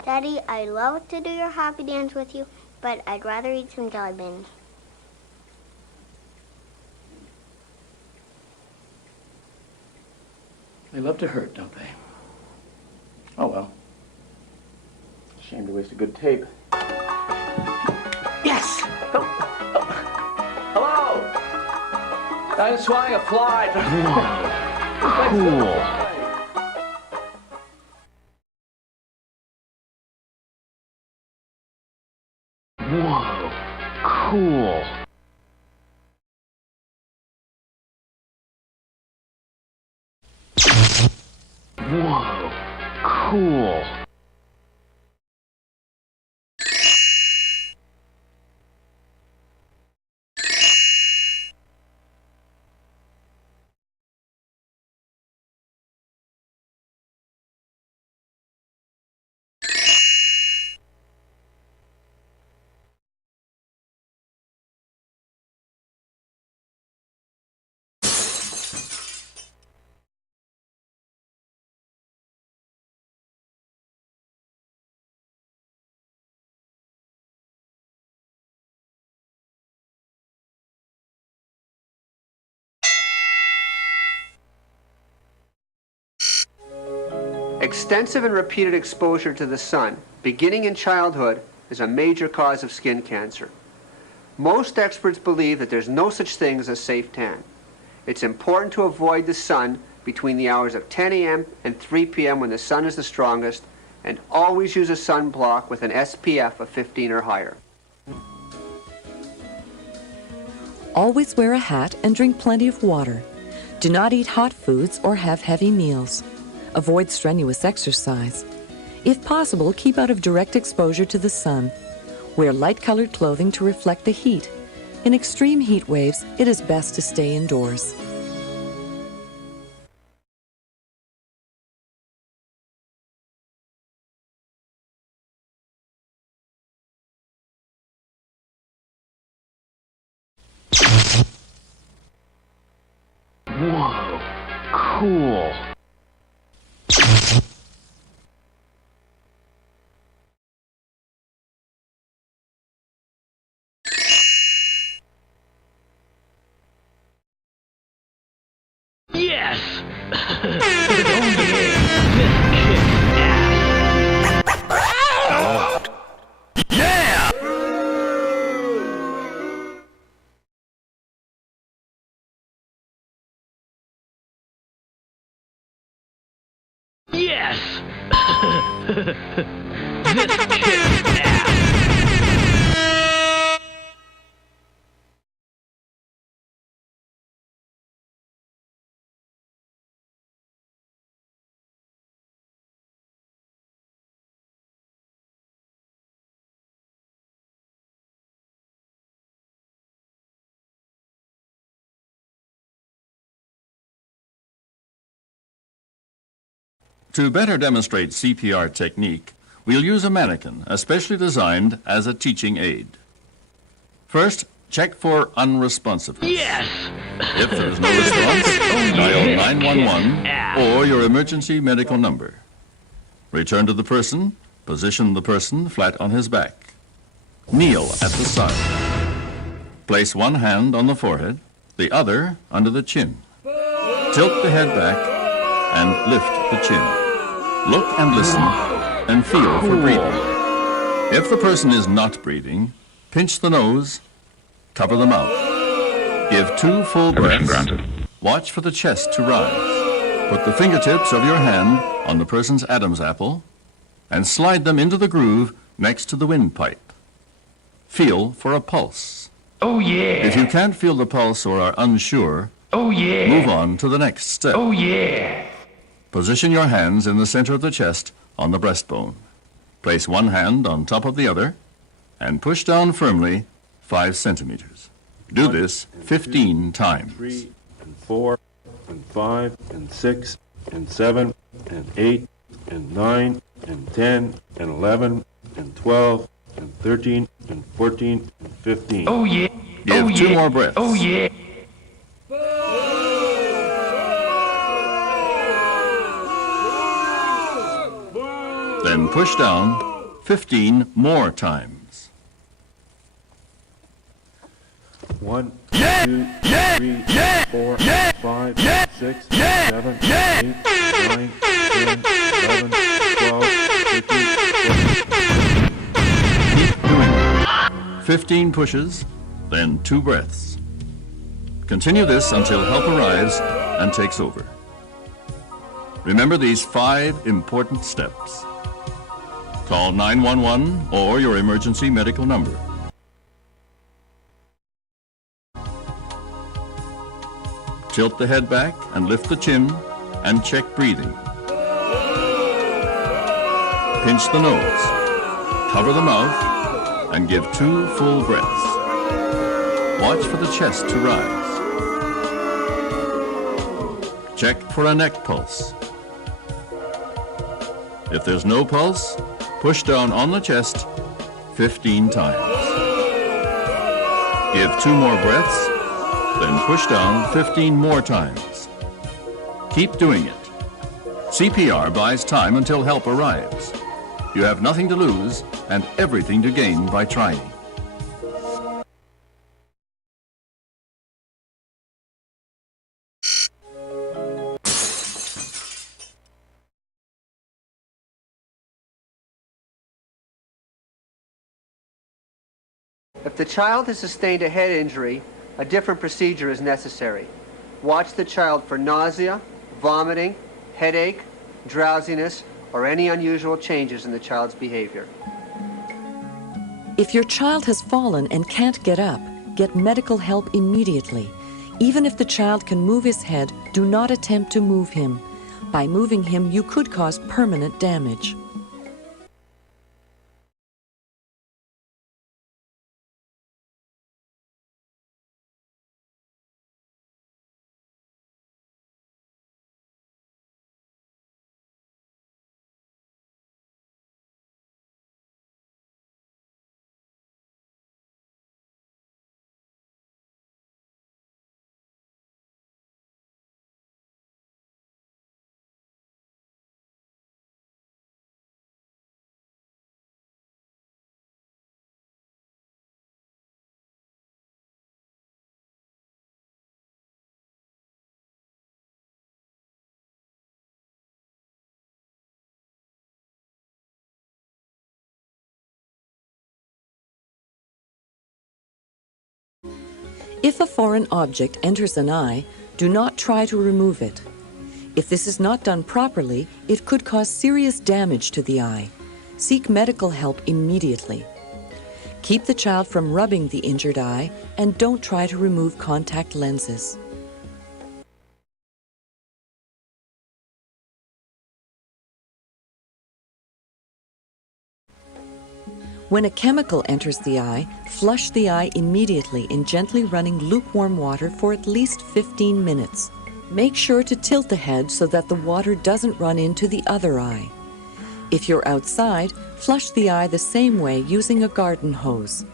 Daddy, I'd love to do your happy dance with you, but I'd rather eat some jelly beans. They love to hurt, don't they? Oh, well. Shame to waste a good tape. Yes! Oh. Hello! I'm swatting a fly. Cool. Whoa, cool. Whoa, cool. Extensive and repeated exposure to the sun, beginning in childhood, is a major cause of skin cancer. Most experts believe that there's no such thing as a safe tan. It's important to avoid the sun between the hours of 10 a.m. and 3 p.m. when the sun is the strongest, and always use a sunblock with an SPF of 15 or higher. Always wear a hat and drink plenty of water. Do not eat hot foods or have heavy meals. Avoid strenuous exercise. If possible, keep out of direct exposure to the sun. Wear light-colored clothing to reflect the heat. In extreme heat waves, it is best to stay indoors. Whoa, cool. Yes! Oh yeah! This kicks ass! Yeah! Yes! This kicks ass! To better demonstrate CPR technique, we'll use a mannequin especially designed as a teaching aid. First, check for unresponsiveness. Yes! If there is no response, dial 911 or your emergency medical number. Return to the person, position the person flat on his back. Kneel at the side. Place one hand on the forehead, the other under the chin. Tilt the head back and lift the chin. Look and listen and feel for breathing. If the person is not breathing, pinch the nose, cover the mouth. Give 2 full breaths. Watch for the chest to rise. Put the fingertips of your hand on the person's Adam's apple and slide them into the groove next to the windpipe. Feel for a pulse. Oh yeah! If you can't feel the pulse or are unsure, oh yeah! Move on to the next step. Oh yeah! Position your hands in the center of the chest on the breastbone. Place one hand on top of the other and push down firmly 5 centimeters. Do this 15 times. 3 and 4 and 5 and 6 and 7 and 8 and 9 and 10 and 11 and 12 and 13 and 14 and 15. Oh yeah! Give 2 more breaths. Oh yeah! Then push down 15 more times. 1, 2, 3, 4, 5, 6, 7, 8, 9, 10, 11, 12, 13, 14. Keep doing it. 15 pushes, then 2 breaths. Continue this until help arrives and takes over. Remember these 5 important steps. Call 911 or your emergency medical number. Tilt the head back and lift the chin and check breathing. Pinch the nose, cover the mouth, and give 2 full breaths. Watch for the chest to rise. Check for a neck pulse. If there's no pulse, push down on the chest 15 times. Give 2 more breaths, then push down 15 more times. Keep doing it. CPR buys time until help arrives. You have nothing to lose and everything to gain by trying. If the child has sustained a head injury, a different procedure is necessary. Watch the child for nausea, vomiting, headache, drowsiness, or any unusual changes in the child's behavior. If your child has fallen and can't get up, get medical help immediately. Even if the child can move his head, do not attempt to move him. By moving him, you could cause permanent damage. If a foreign object enters an eye, do not try to remove it. If this is not done properly, it could cause serious damage to the eye. Seek medical help immediately. Keep the child from rubbing the injured eye and don't try to remove contact lenses. When a chemical enters the eye, flush the eye immediately in gently running lukewarm water for at least 15 minutes. Make sure to tilt the head so that the water doesn't run into the other eye. If you're outside, flush the eye the same way using a garden hose.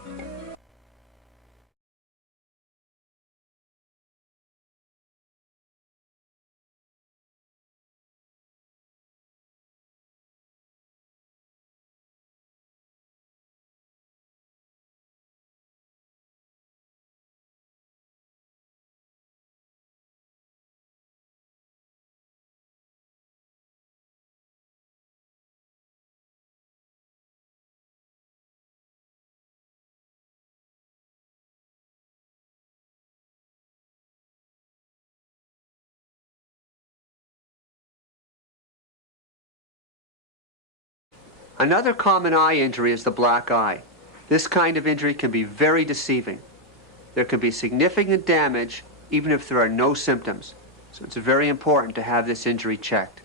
Another common eye injury is the black eye. This kind of injury can be very deceiving. There can be significant damage even if there are no symptoms. So it's very important to have this injury checked.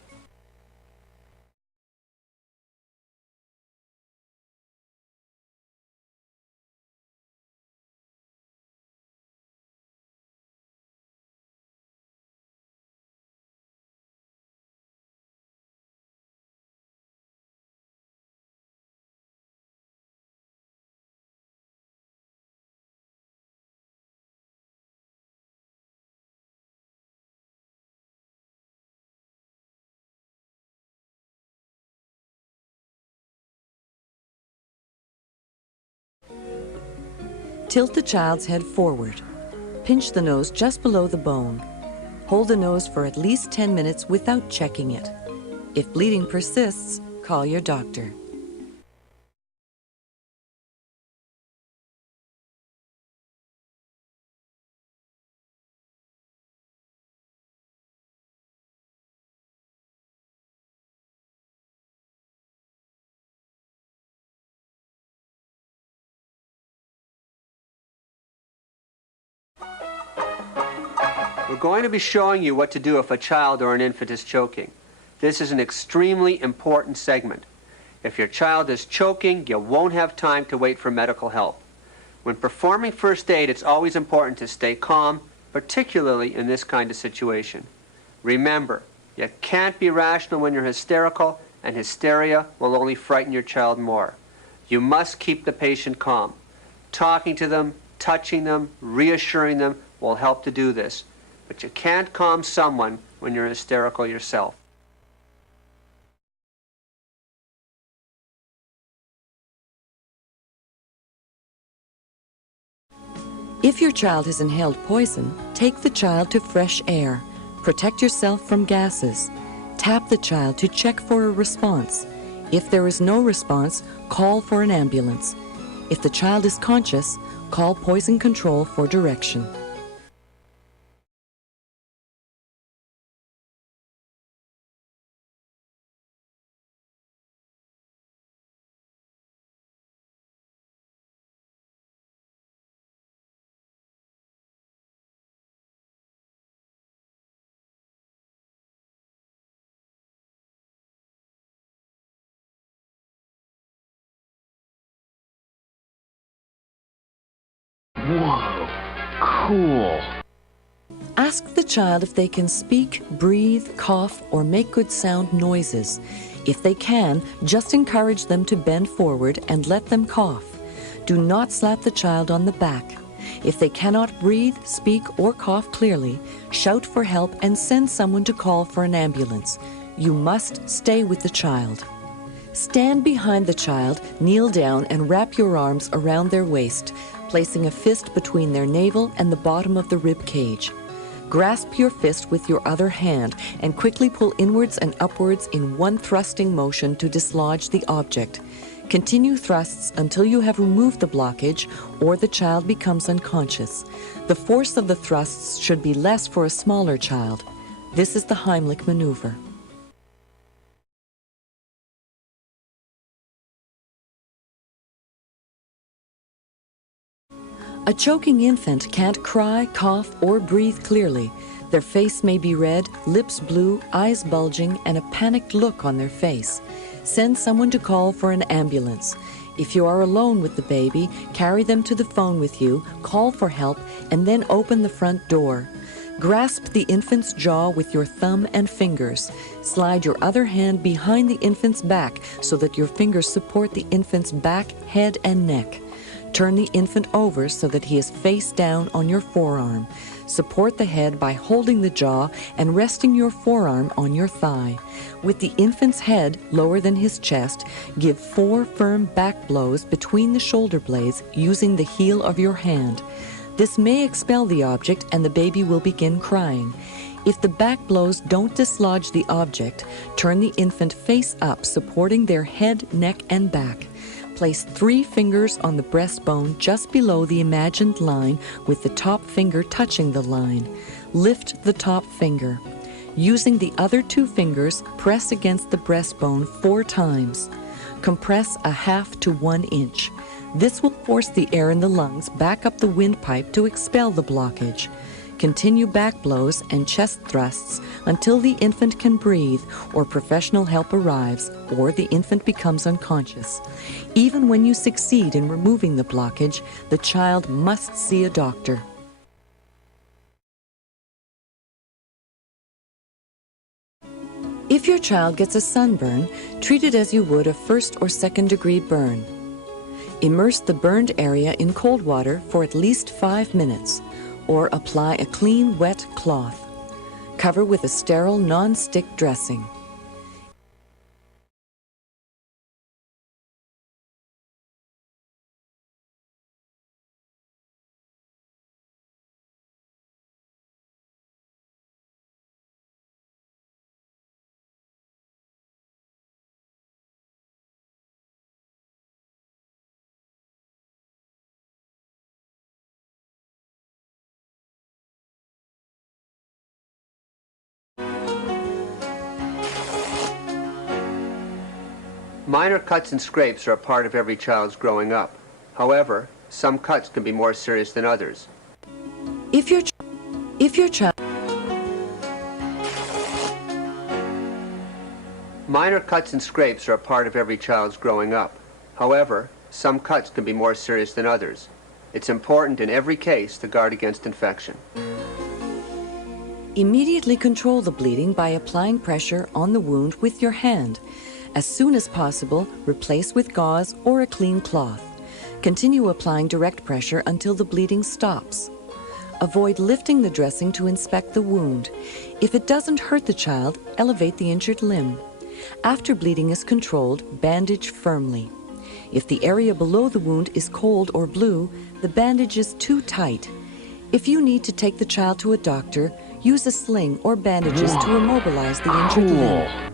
Tilt the child's head forward. Pinch the nose just below the bone. Hold the nose for at least 10 minutes without checking it. If bleeding persists, call your doctor. We're going to be showing you what to do if a child or an infant is choking. This is an extremely important segment. If your child is choking, you won't have time to wait for medical help. When performing first aid, it's always important to stay calm, particularly in this kind of situation. Remember, you can't be rational when you're hysterical, and hysteria will only frighten your child more. You must keep the patient calm. Talking to them, touching them, reassuring them will help to do this. But you can't calm someone when you're hysterical yourself. If your child has inhaled poison, take the child to fresh air. Protect yourself from gases. Tap the child to check for a response. If there is no response, call for an ambulance. If the child is conscious, call poison control for direction. Whoa, cool. Ask the child if they can speak, breathe, cough, or make good sound noises. If they can, just encourage them to bend forward and let them cough. Do not slap the child on the back. If they cannot breathe, speak, or cough clearly, shout for help and send someone to call for an ambulance. You must stay with the child. Stand behind the child, kneel down, and wrap your arms around their waist, placing a fist between their navel and the bottom of the rib cage. Grasp your fist with your other hand and quickly pull inwards and upwards in one thrusting motion to dislodge the object. Continue thrusts until you have removed the blockage or the child becomes unconscious. The force of the thrusts should be less for a smaller child. This is the Heimlich maneuver. A choking infant can't cry, cough, or breathe clearly. Their face may be red, lips blue, eyes bulging, and a panicked look on their face. Send someone to call for an ambulance. If you are alone with the baby, carry them to the phone with you, call for help, and then open the front door. Grasp the infant's jaw with your thumb and fingers. Slide your other hand behind the infant's back so that your fingers support the infant's back, head, and neck. Turn the infant over so that he is face down on your forearm. Support the head by holding the jaw and resting your forearm on your thigh. With the infant's head lower than his chest, give 4 firm back blows between the shoulder blades using the heel of your hand. This may expel the object and the baby will begin crying. If the back blows don't dislodge the object, turn the infant face up, supporting their head, neck, and back. Place 3 fingers on the breastbone just below the imagined line with the top finger touching the line. Lift the top finger. Using the other 2 fingers, press against the breastbone 4 times. Compress a half to 1 inch. This will force the air in the lungs back up the windpipe to expel the blockage. Continue back blows and chest thrusts until the infant can breathe or professional help arrives or the infant becomes unconscious. Even when you succeed in removing the blockage, the child must see a doctor. If your child gets a sunburn, treat it as you would a 1st or 2nd degree burn. Immerse the burned area in cold water for at least 5 minutes. Or apply a clean, wet cloth. Cover with a sterile, non-stick dressing. Minor cuts and scrapes are a part of every child's growing up. However, some cuts can be more serious than others. If your child Minor cuts and scrapes are a part of every child's growing up. However, some cuts can be more serious than others. It's important in every case to guard against infection. Immediately control the bleeding by applying pressure on the wound with your hand. As soon as possible, replace with gauze or a clean cloth. Continue applying direct pressure until the bleeding stops. Avoid lifting the dressing to inspect the wound. If it doesn't hurt the child, elevate the injured limb. After bleeding is controlled, bandage firmly. If the area below the wound is cold or blue, the bandage is too tight. If you need to take the child to a doctor, use a sling or bandages to immobilize the injured limb.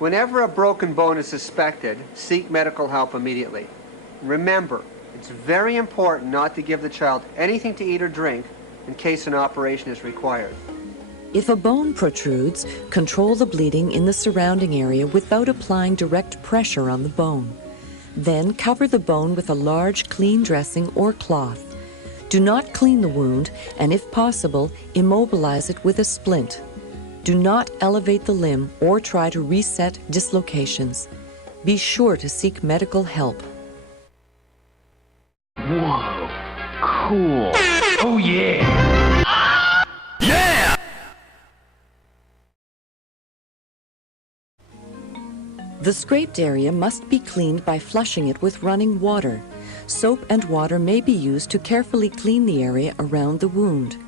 Whenever a broken bone is suspected, seek medical help immediately. Remember, it's very important not to give the child anything to eat or drink in case an operation is required. If a bone protrudes, control the bleeding in the surrounding area without applying direct pressure on the bone. Then cover the bone with a large clean dressing or cloth. Do not clean the wound, and if possible, immobilize it with a splint. Do not elevate the limb or try to reset dislocations. Be sure to seek medical help. Whoa, cool. Oh yeah. Yeah! The scraped area must be cleaned by flushing it with running water. Soap and water may be used to carefully clean the area around the wound.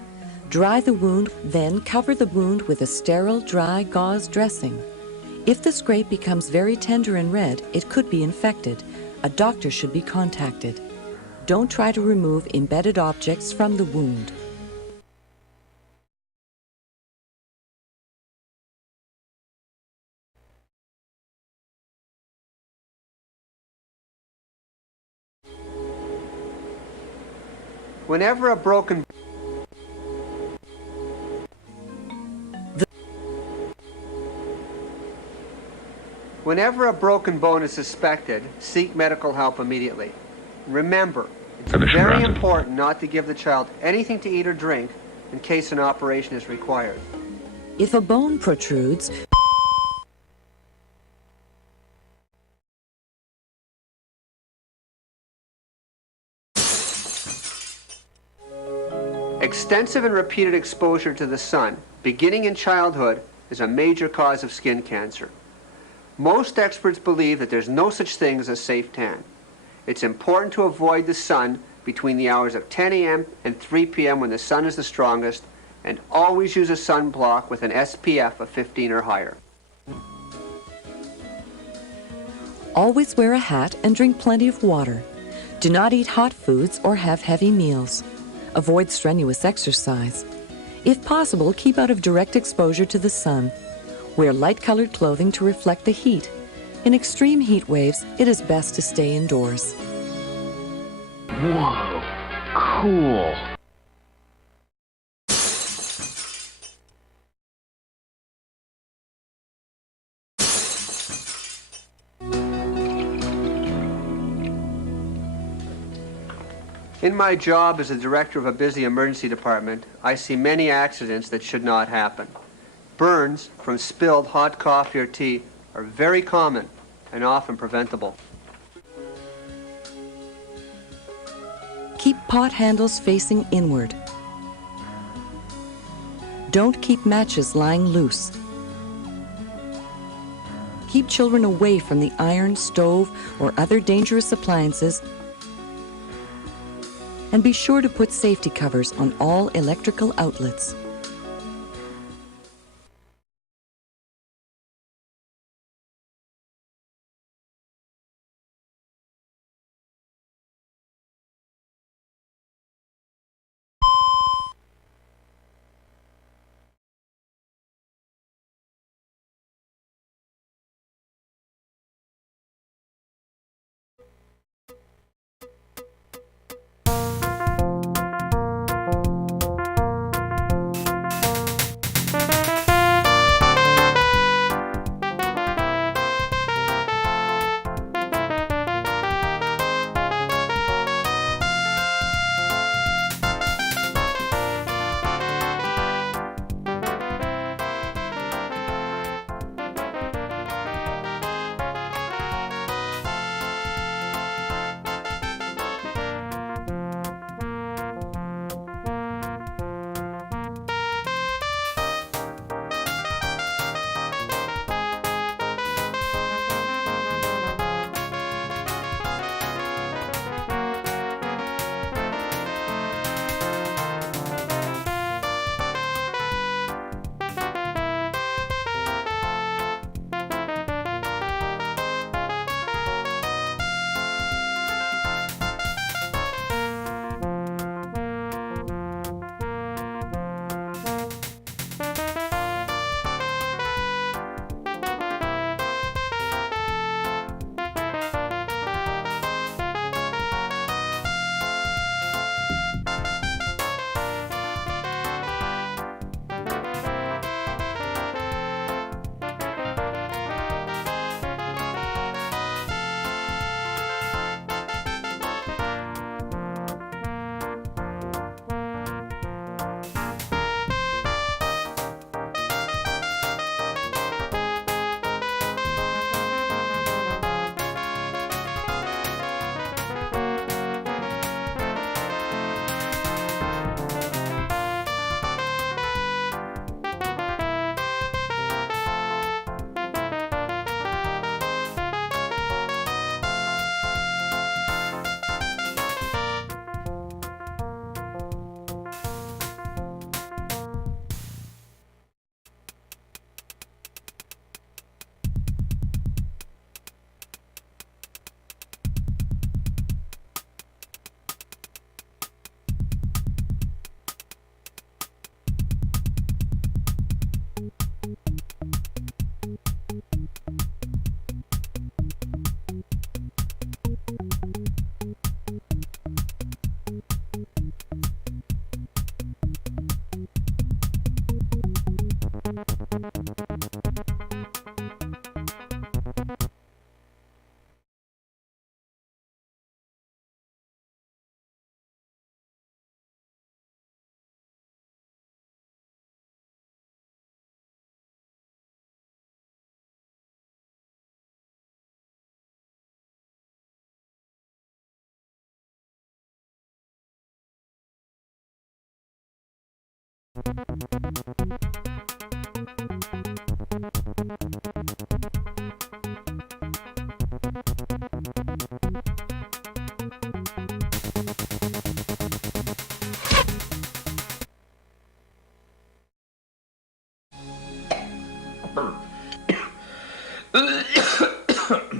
Dry the wound, then cover the wound with a sterile, dry gauze dressing. If the scrape becomes very tender and red, it could be infected. A doctor should be contacted. Don't try to remove embedded objects from the wound. Whenever a broken bone is suspected, seek medical help immediately. Remember, it's very important not to give the child anything to eat or drink in case an operation is required. If a bone protrudes, extensive and repeated exposure to the sun, beginning in childhood, is a major cause of skin cancer. Most experts believe that there's no such thing as a safe tan. It's important to avoid the sun between the hours of 10 a.m. and 3 p.m. when the sun is the strongest, and always use a sunblock with an SPF of 15 or higher. always wear a hat and drink plenty of water. Do not eat hot foods or have heavy meals. Avoid strenuous exercise. If possible, keep out of direct exposure to the sun. Wear light-colored clothing to reflect the heat. In extreme heat waves, it is best to stay indoors. Whoa, cool. In my job as a director of a busy emergency department, I see many accidents that should not happen. Burns from spilled hot coffee or tea are very common and often preventable. Keep pot handles facing inward. Don't keep matches lying loose. Keep children away from the iron, stove, or other dangerous appliances, and be sure to put safety covers on all electrical outlets.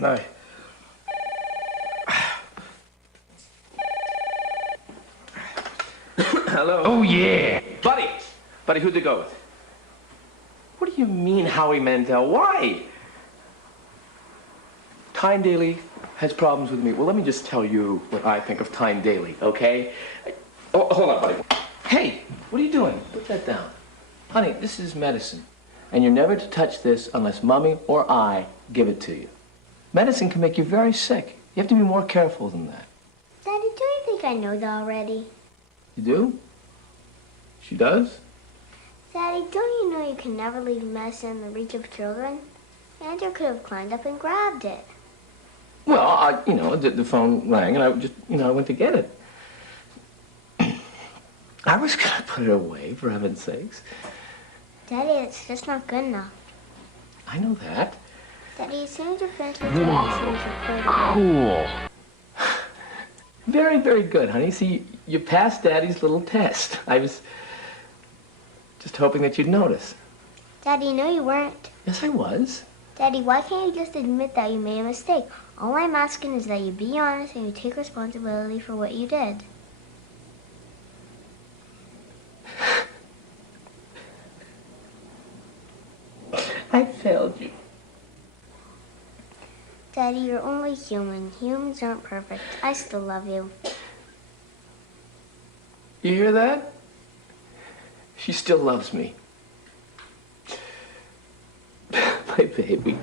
No. Hello? Oh, yeah. Buddy! Buddy, who'd they go with? What do you mean, Howie Mandel? Why? Tyne Daly has problems with me. Well, let me just tell you what I think of Tyne Daly, okay? Oh, hold on, buddy. Hey, what are you doing? Put that down. Honey, this is medicine. And you're never to touch this unless Mommy or I give it to you. Medicine can make you very sick. You have to be more careful than that. Daddy, don't you think I know that already? You do? She does? Daddy, don't you know you can never leave medicine in the reach of children? Andrew could have climbed up and grabbed it. Well, the phone rang and I just, I went to get it. I was going to put it away, for heaven's sakes. Daddy, it's just not good enough. I know that. Daddy, as soon as you're finished with it, as soon as you're put Cool. Very, very good, honey. See, you passed Daddy's little test. I was just hoping that you'd notice. Daddy, no, you weren't. Yes, I was. Daddy, why can't you just admit that you made a mistake? All I'm asking is that you be honest and you take responsibility for what you did. I failed you. Daddy, you're only human. Humans aren't perfect. I still love you. You hear that? She still loves me. My baby.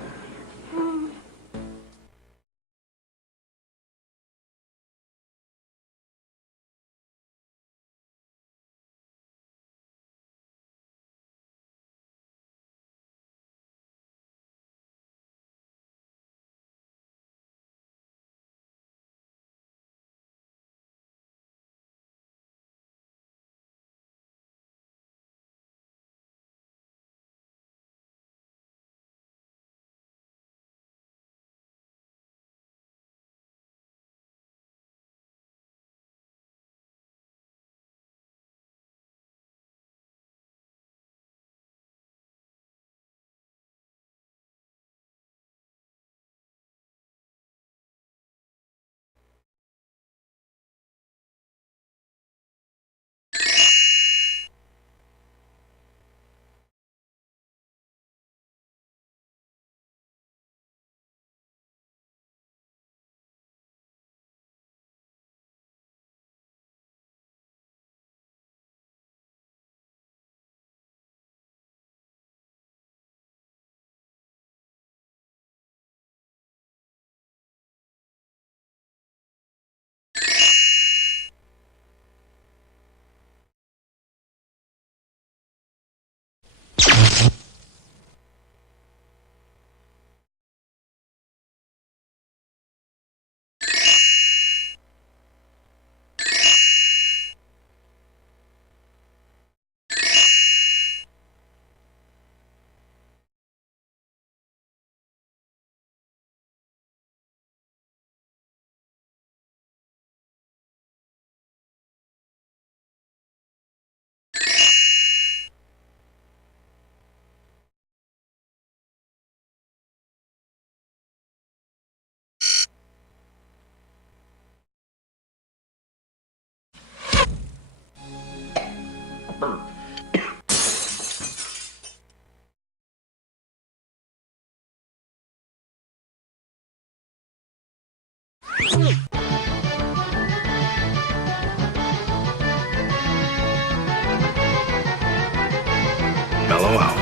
Mellow out.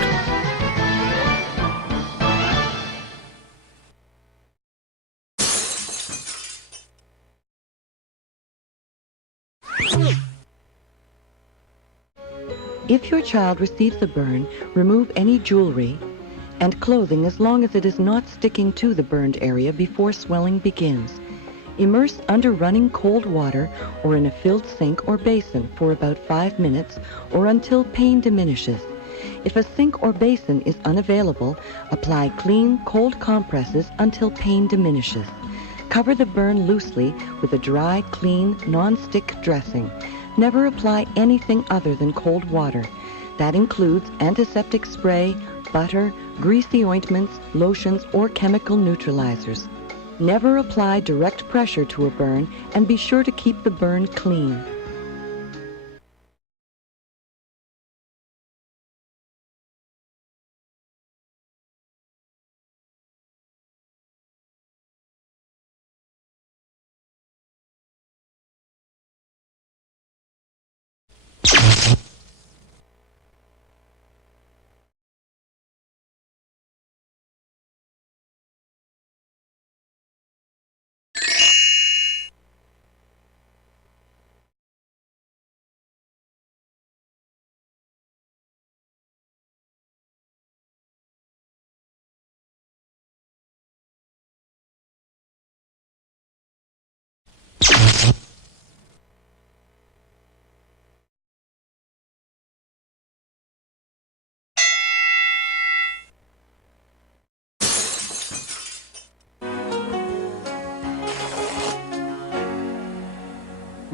If your child receives a burn, remove any jewelry and clothing as long as it is not sticking to the burned area before swelling begins. Immerse under running cold water or in a filled sink or basin for about 5 minutes or until pain diminishes. If a sink or basin is unavailable, apply clean, cold compresses until pain diminishes. Cover the burn loosely with a dry, clean, non-stick dressing. Never apply anything other than cold water. That includes antiseptic spray, butter, greasy ointments, lotions, or chemical neutralizers. Never apply direct pressure to a burn, and be sure to keep the burn clean.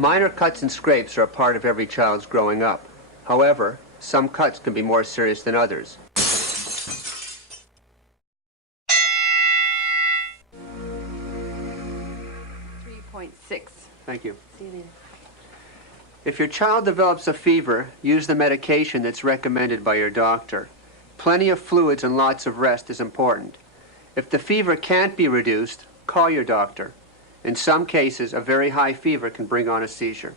Minor cuts and scrapes are a part of every child's growing up. However, some cuts can be more serious than others. Thank you. See you later. If your child develops a fever, use the medication that's recommended by your doctor. Plenty of fluids and lots of rest is important. If the fever can't be reduced, call your doctor. In some cases, a very high fever can bring on a seizure.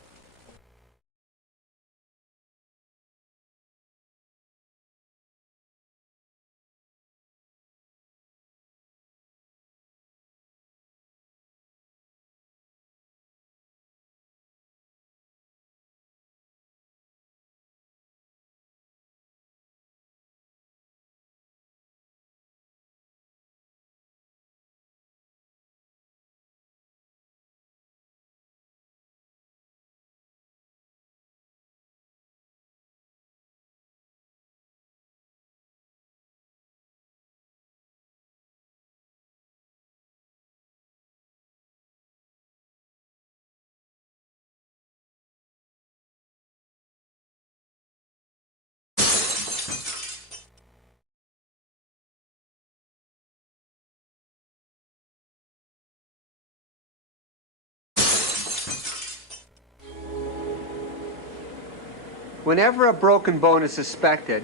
Whenever a broken bone is suspected,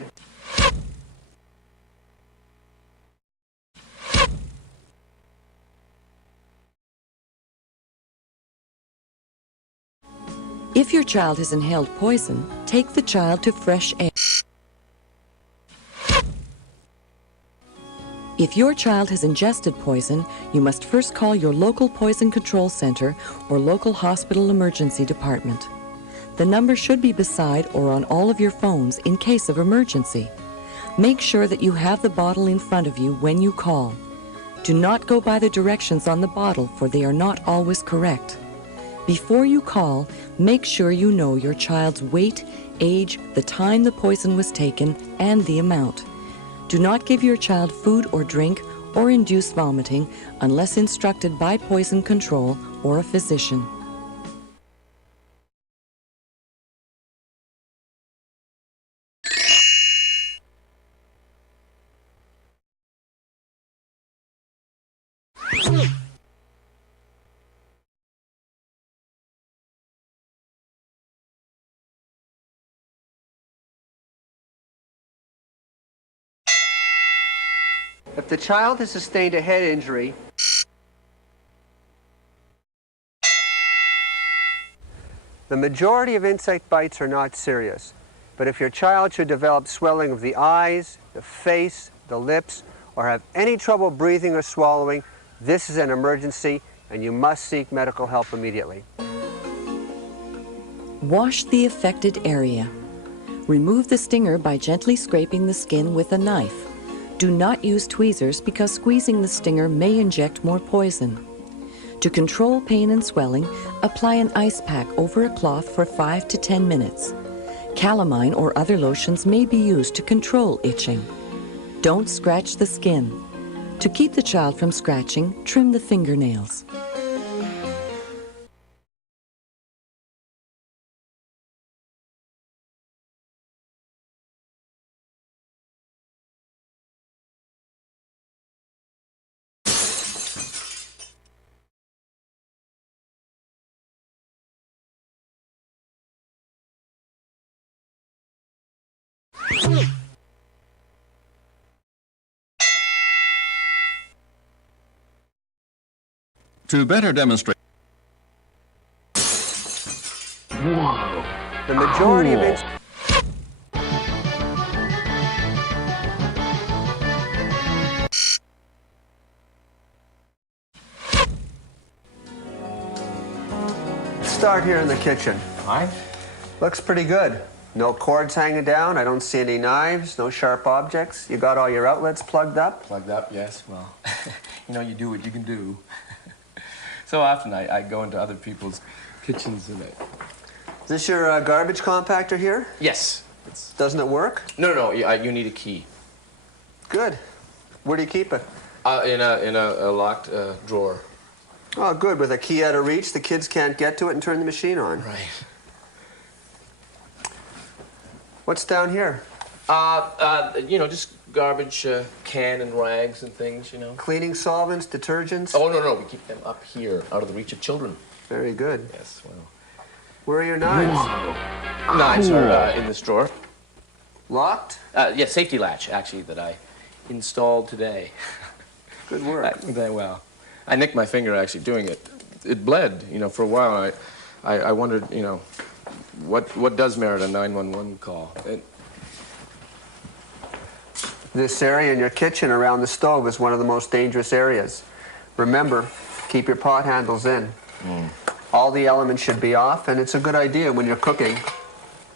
If your child has inhaled poison, take the child to fresh air. If your child has ingested poison, you must first call your local poison control center or local hospital emergency department. The number should be beside or on all of your phones in case of emergency. Make sure that you have the bottle in front of you when you call. Do not go by the directions on the bottle, for they are not always correct. Before you call, make sure you know your child's weight, age, the time the poison was taken, and the amount. Do not give your child food or drink or induce vomiting unless instructed by poison control or a physician. if the child has sustained a head injury, the majority of insect bites are not serious. But if your child should develop swelling of the eyes, the face, the lips, or have any trouble breathing or swallowing, this is an emergency and you must seek medical help immediately. Wash the affected area. Remove the stinger by gently scraping the skin with a knife. Do not use tweezers because squeezing the stinger may inject more poison. To control pain and swelling, apply an ice pack over a cloth for 5 to 10 minutes. Calamine or other lotions may be used to control itching. Don't scratch the skin. To keep the child from scratching, trim the fingernails. To better demonstrate. Whoa. The majority of it. Start here in the kitchen. All right. Looks pretty good. No cords hanging down. I don't see any knives, no sharp objects. You got all your outlets plugged up? Plugged up, yes. Well, you know, you do what you can do. So often I go into other people's kitchens and Is this your garbage compactor here? Yes. Doesn't it work? No, you need a key. Good. Where do you keep it? In a locked drawer. Oh, good. With a key out of reach, the kids can't get to it and turn the machine on. Right. What's down here? You know, just garbage can and rags and things, you know. Cleaning solvents, detergents? Oh, no, we keep them up here, out of the reach of children. Very good. Yes, well. Where are your knives? Knives are in this drawer. Locked? Yeah, safety latch, actually, that I installed today. Good work. Well, I nicked my finger, actually, doing it. It bled, you know, for a while. I wondered, you know, what does merit a 911 call? This area in your kitchen around the stove is one of the most dangerous areas. Remember, keep your pot handles in. All the elements should be off, and it's a good idea when you're cooking,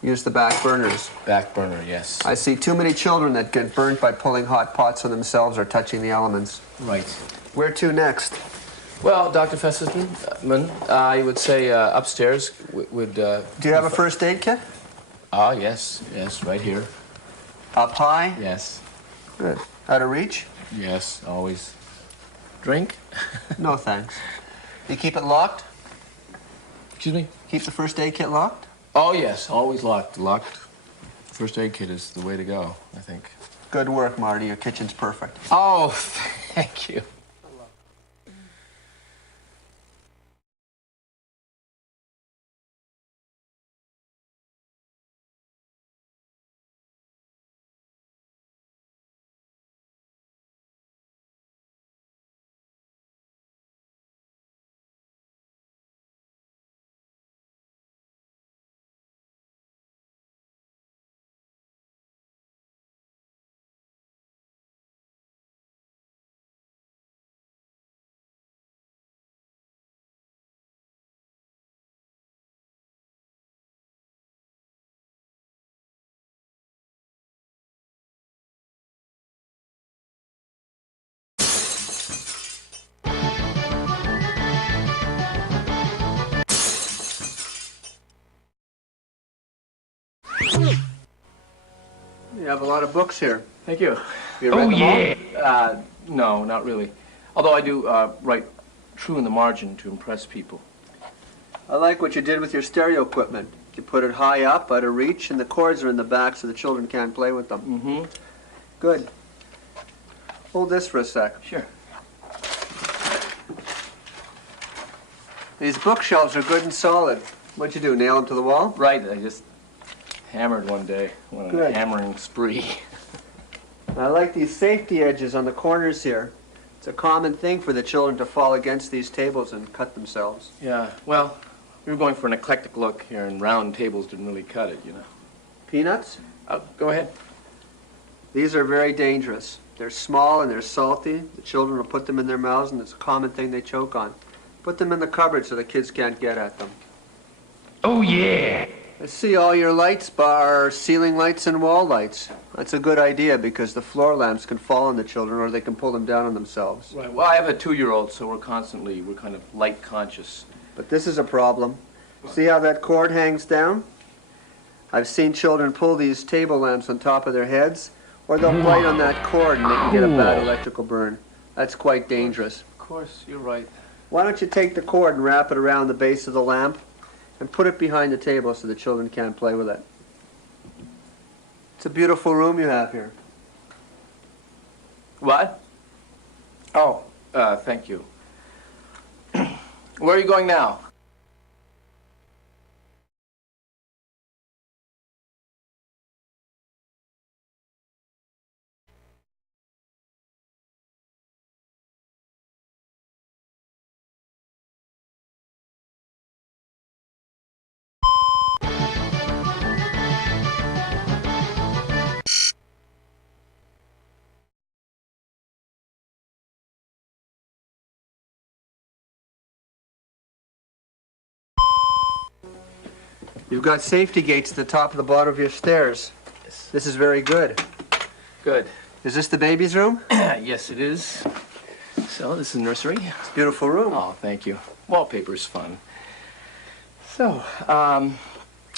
use the back burners. Back burner, yes. I see too many children that get burnt by pulling hot pots on themselves or touching the elements. Right. Where to next? Well, Dr. Fesselman, I would say upstairs would... Do you have a first aid kit? Yes, right here. Up high? Yes. Good. Out of reach? Yes, always. Drink? No, thanks. You keep it locked? Excuse me? Keep the first aid kit locked? Oh, yes, always locked. Locked. First aid kit is the way to go, I think. Good work, Marty. Your kitchen's perfect. Oh, thank you. You have a lot of books here. Thank you. You read them all? No, not really. Although I do write true in the margin to impress people. I like what you did with your stereo equipment. You put it high up, out of reach, and the cords are in the back so the children can't play with them. Mm-hmm. Good. Hold this for a sec. Sure. These bookshelves are good and solid. What'd you do, nail them to the wall? Right, I just hammered one day. Went on a hammering spree. I like these safety edges on the corners here. It's a common thing for the children to fall against these tables and cut themselves. Yeah, well, we were going for an eclectic look here, and round tables didn't really cut it, you know. Peanuts? Go ahead. These are very dangerous. They're small and they're salty. The children will put them in their mouths, and it's a common thing they choke on. Put them in the cupboard so the kids can't get at them. Oh, yeah. I see all your lights are ceiling lights and wall lights. That's a good idea because the floor lamps can fall on the children or they can pull them down on themselves. Right. Well, I have a 2-year-old, so we're kind of light conscious. But this is a problem. See how that cord hangs down? I've seen children pull these table lamps on top of their heads, or they'll bite on that cord and they can get a bad electrical burn. That's quite dangerous. Of course, you're right. Why don't you take the cord and wrap it around the base of the lamp and put it behind the table so the children can't play with it. It's a beautiful room you have here. What? Oh, thank you. Where are you going now? You've got safety gates at the top of the bottom of your stairs. Yes. This is very good. Good. Is this the baby's room? Yes, it is. So, this is nursery. It's a beautiful room. Oh, thank you. Wallpaper's fun. So,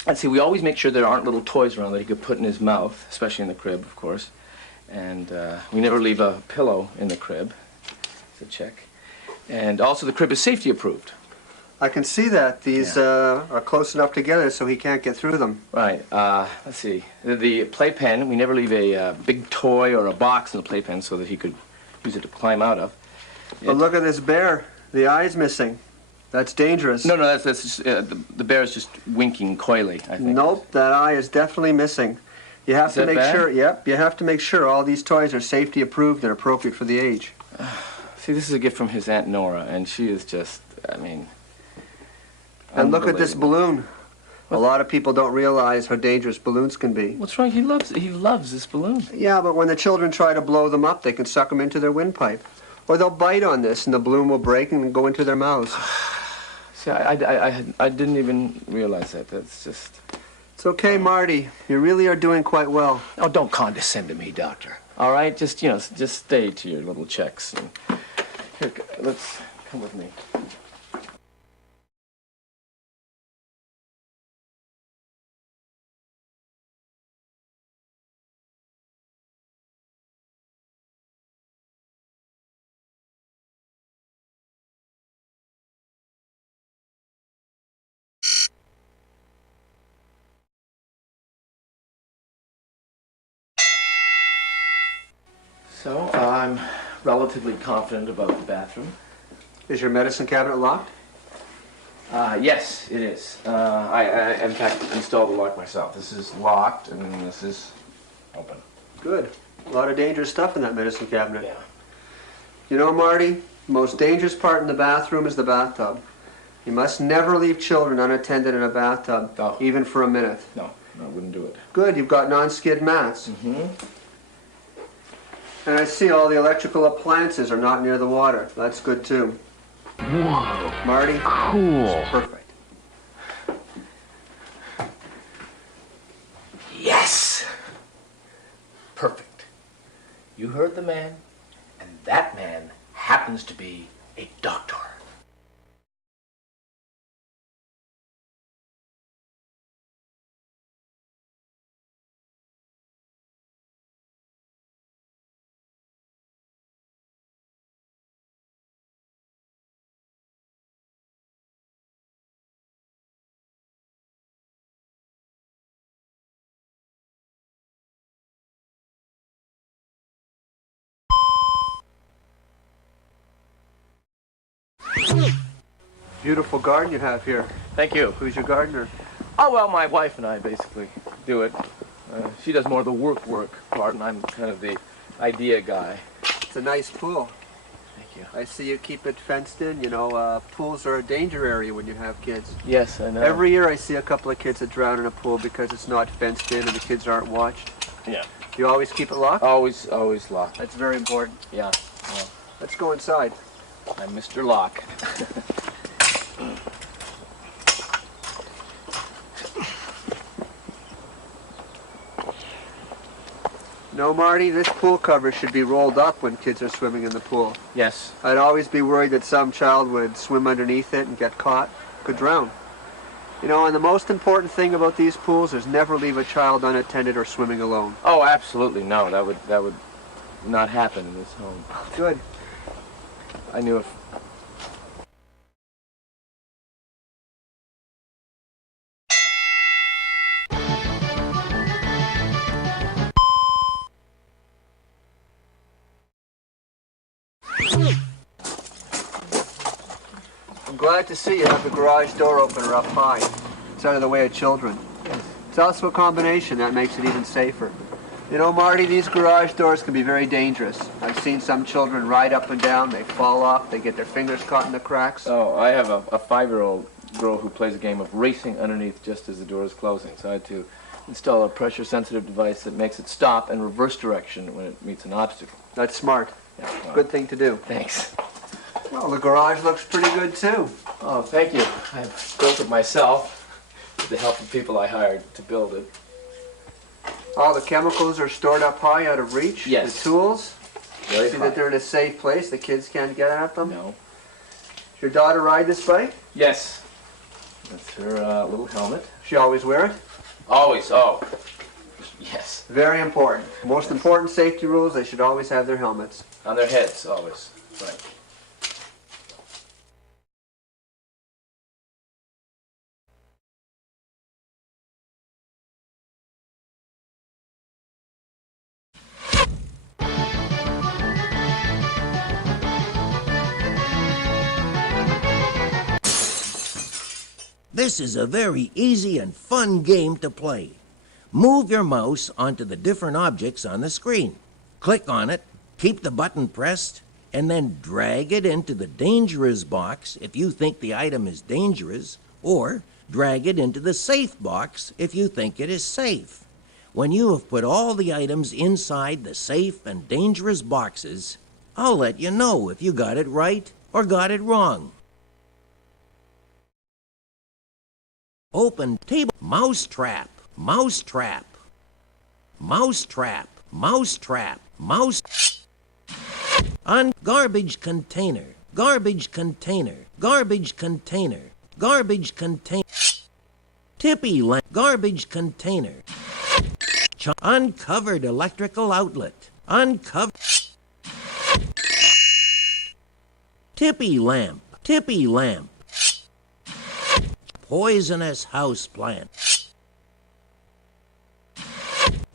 let's see, we always make sure there aren't little toys around that he could put in his mouth, especially in the crib, of course. And we never leave a pillow in the crib. It's a check. And also, the crib is safety approved. I can see that. These are close enough together so he can't get through them. Right. Let's see. The playpen, we never leave a big toy or a box in the playpen so that he could use it to climb out of. But look at this bear. The eye's missing. That's dangerous. No, that's just, the bear's just winking coyly, I think. Nope, that eye is definitely missing. You have to make bad? sure, yep, you have to make sure all these toys are safety approved and appropriate for the age. See, this is a gift from his Aunt Nora, and she is just, I mean... And look at this balloon. A lot of people don't realize how dangerous balloons can be. What's wrong? He loves this balloon. Yeah, but when the children try to blow them up, they can suck them into their windpipe. Or they'll bite on this, and the balloon will break and go into their mouths. See, I didn't even realize that. That's just... It's okay, Marty. You really are doing quite well. Oh, don't condescend to me, Doctor. All right? Just, you know, just stay to your little checks. And here, let's come with me. So, I'm relatively confident about the bathroom. Is your medicine cabinet locked? Yes, it is. I in fact, installed the lock myself. This is locked, and this is open. Good. A lot of dangerous stuff in that medicine cabinet. Yeah. You know, Marty, the most dangerous part in the bathroom is the bathtub. You must never leave children unattended in a bathtub, even for a minute. No, I wouldn't do it. Good, you've got non-skid mats. Mm-hmm. And I see all the electrical appliances are not near the water. That's good, too. Whoa. Marty? Cool. Perfect. Yes! Perfect. You heard the man, and that man happens to be a doctor. Beautiful garden you have here. Thank you. Who's your gardener? Oh, well, my wife and I basically do it. She does more of the work part, and I'm kind of the idea guy. It's a nice pool. Thank you. I see you keep it fenced in. You know, pools are a danger area when you have kids. Yes, I know. Every year I see a couple of kids that drown in a pool because it's not fenced in and the kids aren't watched. Yeah. You always keep it locked? Always locked. That's very important. Yeah. Let's go inside. I'm Mr. Lock. No, Marty, this pool cover should be rolled up when kids are swimming in the pool. Yes. I'd always be worried that some child would swim underneath it and get caught, could drown. You know, and the most important thing about these pools is never leave a child unattended or swimming alone. Oh, absolutely no. That would not happen in this home. Good. I knew if... I'm glad to see you have the garage door opener up high. It's out of the way of children. Yes. It's also a combination that makes it even safer. You know, Marty, these garage doors can be very dangerous. I've seen some children ride up and down, they fall off, they get their fingers caught in the cracks. Oh, I have a 5-year-old girl who plays a game of racing underneath just as the door is closing. So I had to install a pressure-sensitive device that makes it stop in reverse direction when it meets an obstacle. That's smart. Yeah, well, good thing to do. Thanks. Well, the garage looks pretty good, too. Oh, thank you. I built it myself with the help of people I hired to build it. All the chemicals are stored up high out of reach? Yes. The tools? Very See high. that they're in a safe place? The kids can't get at them? No. Does your daughter ride this bike? Yes. That's her little helmet. She always wear it? Always, oh. Yes. Very important. Most important safety rules, they should always have their helmets. On their heads, always. Right. This is a very easy and fun game to play. Move your mouse onto the different objects on the screen. Click on it, keep the button pressed, and then drag it into the dangerous box if you think the item is dangerous, or drag it into the safe box if you think it is safe. When you have put all the items inside the safe and dangerous boxes, I'll let you know if you got it right or got it wrong. Open table, mousetrap, mousetrap, mousetrap, mousetrap, mouse. On garbage container, garbage container, garbage container, garbage container. Tippy lamp, garbage container. Uncovered electrical outlet, uncovered. Tippy lamp, tippy lamp. Poisonous houseplant.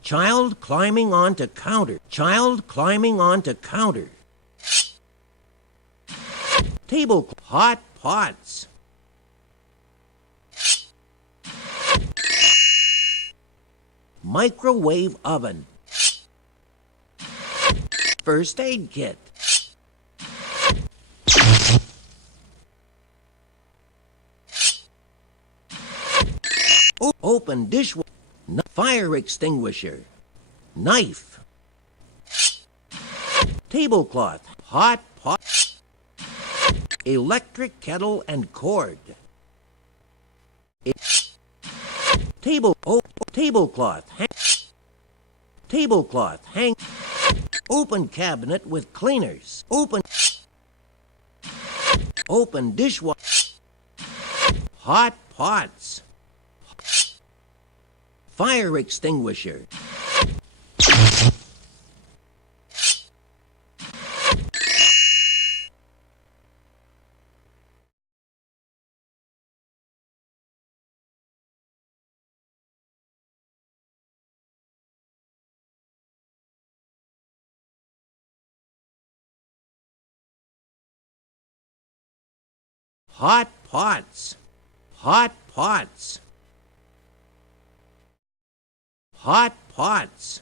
Child climbing onto counter. Child climbing onto counter. Table hot pots. Microwave oven. First aid kit. Open dishwasher. Fire extinguisher. Knife. Tablecloth. Hot pot. Electric kettle and cord. Tablecloth. Tablecloth. Hang. Open cabinet with cleaners. Open dishwasher. Hot pots. Fire extinguisher. Hot pots. Hot pots. Hot pots.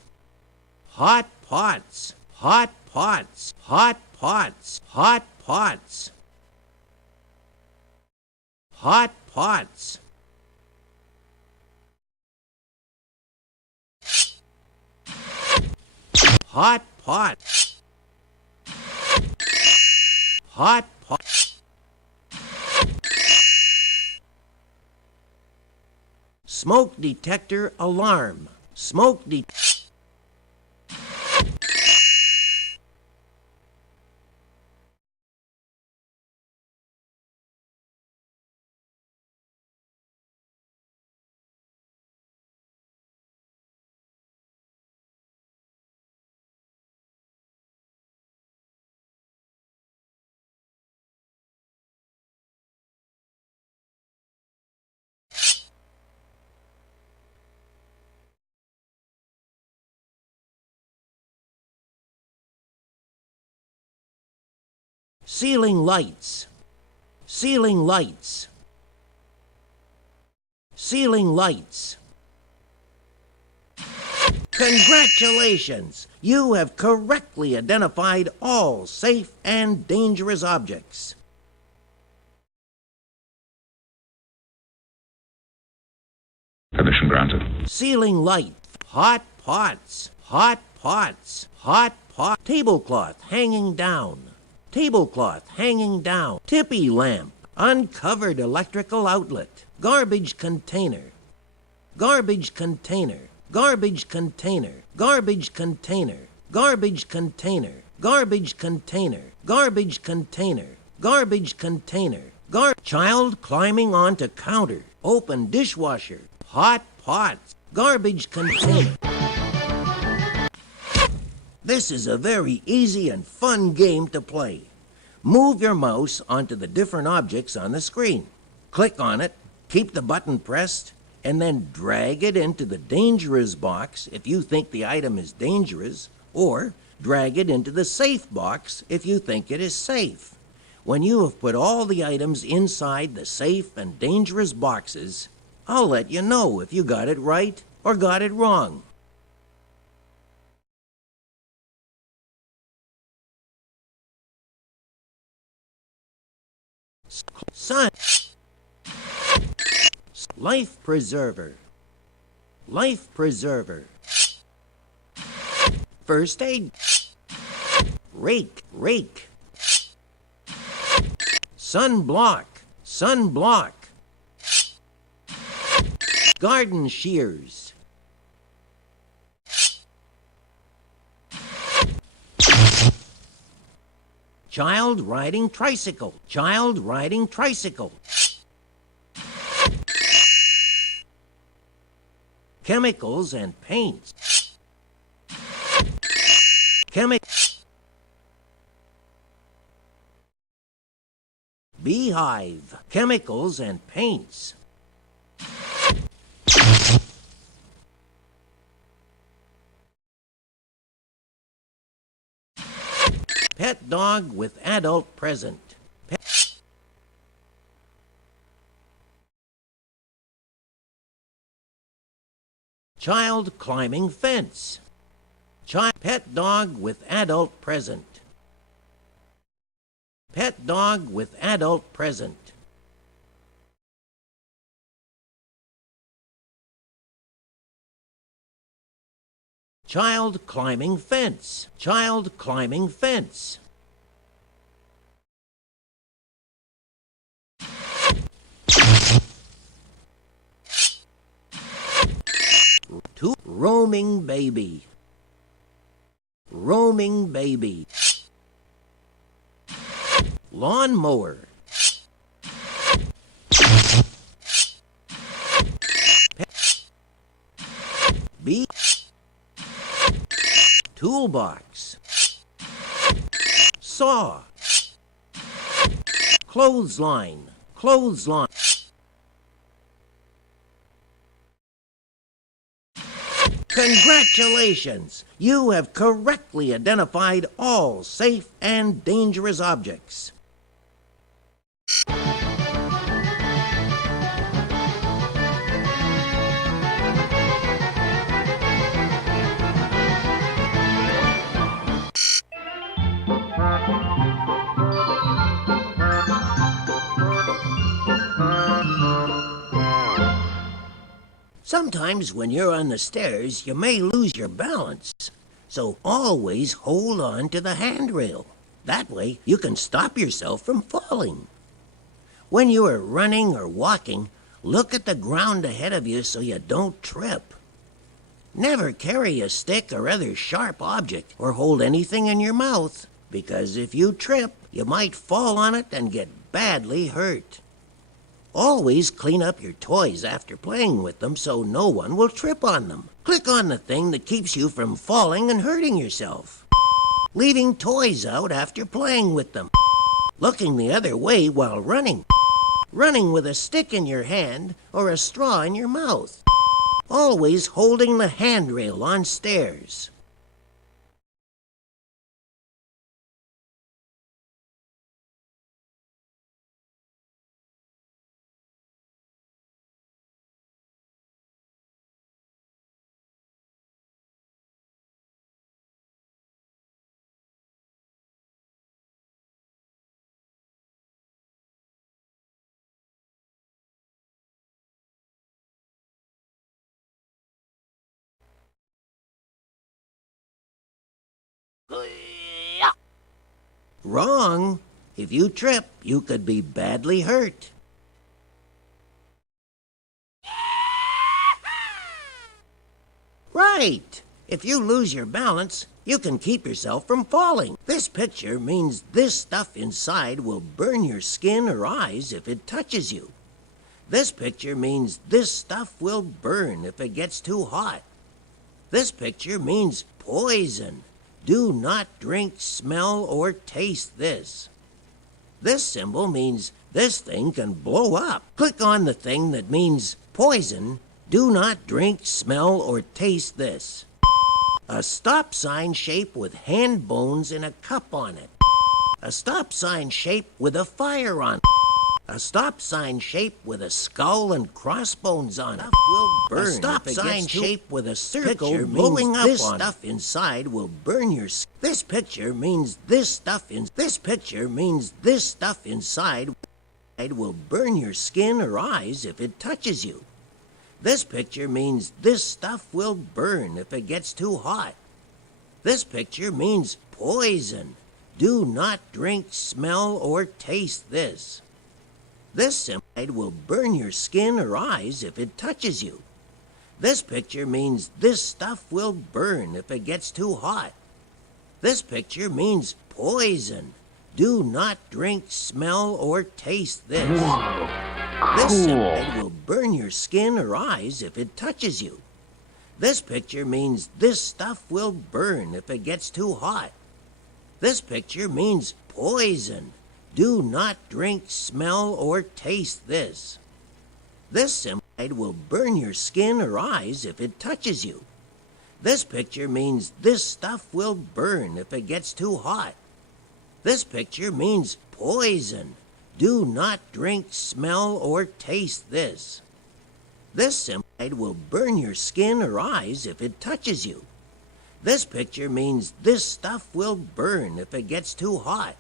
Hot pots. Hot pots. Hot pots. Hot pots. Hot pots. Hot pots. Hot pots. Smoke detector alarm. Smoke detector. Ceiling lights. Ceiling lights. Ceiling lights. Congratulations! You have correctly identified all safe and dangerous objects. Permission granted. Ceiling light. Hot pots. Hot pots. Hot pot. Tablecloth hanging down. Tablecloth hanging down. Tippy lamp. Uncovered electrical outlet. Garbage container. Garbage container. Garbage container. Garbage container. Garbage container. Garbage container. Garbage container. Garbage container. Child climbing onto counter. Open dishwasher. Hot pots. Garbage container. This is a very easy and fun game to play. Move your mouse onto the different objects on the screen. Click on it, keep the button pressed, and then drag it into the dangerous box if you think the item is dangerous, or drag it into the safe box if you think it is safe. When you have put all the items inside the safe and dangerous boxes, I'll let you know if you got it right or got it wrong. Sun. Life preserver. Life preserver. First aid. Rake. Rake. Sunblock. Sunblock. Garden shears. Child riding tricycle. Child riding tricycle. Chemicals and paints. Beehive. Chemicals and paints. Pet dog with adult present. Child climbing fence. Pet dog with adult present. Pet dog with adult present. Child climbing fence. Child climbing fence. Roaming baby. Roaming baby. Lawnmower. Bee. Toolbox. Saw. Clothesline. Clothesline. Congratulations! You have correctly identified all safe and dangerous objects. Sometimes when you're on the stairs, you may lose your balance. So always hold on to the handrail. That way you can stop yourself from falling. When you are running or walking, look at the ground ahead of you so you don't trip. Never carry a stick or other sharp object or hold anything in your mouth, because if you trip, you might fall on it and get badly hurt. Always clean up your toys after playing with them so no one will trip on them. Click on the thing that keeps you from falling and hurting yourself. Leaving toys out after playing with them. Looking the other way while running. Running with a stick in your hand or a straw in your mouth. Always holding the handrail on stairs. Wrong. If you trip, you could be badly hurt. Right. If you lose your balance, you can keep yourself from falling. This picture means this stuff inside will burn your skin or eyes if it touches you. This picture means this stuff will burn if it gets too hot. This picture means poison. Do not drink, smell, or taste this. This symbol means this thing can blow up. Click on the thing that means poison. Do not drink, smell, or taste this. A stop sign shape with hand bones in a cup on it. A stop sign shape with a fire on it. A stop sign shape with a skull and crossbones on it will burn. A stop sign shape with a circle blowing up on it. This stuff inside will burn your skin. This picture means this stuff inside will burn your skin or eyes if it touches you. This picture means this stuff will burn if it gets too hot. This picture means poison. Do not drink, smell, or taste this. This symbol will burn your skin or eyes if it touches you. This picture means this stuff will burn if it gets too hot. This picture means poison. Do not drink, smell, or taste this. This symbol will burn your skin or eyes if it touches you. This picture means this stuff will burn if it gets too hot. This picture means poison. Do not drink, smell, or taste this. This symbol will burn your skin or eyes if it touches you. This picture means this stuff will burn if it gets too hot. This picture means poison. Do not drink, smell, or taste this. This symbol will burn your skin or eyes if it touches you. This picture means this stuff will burn if it gets too hot.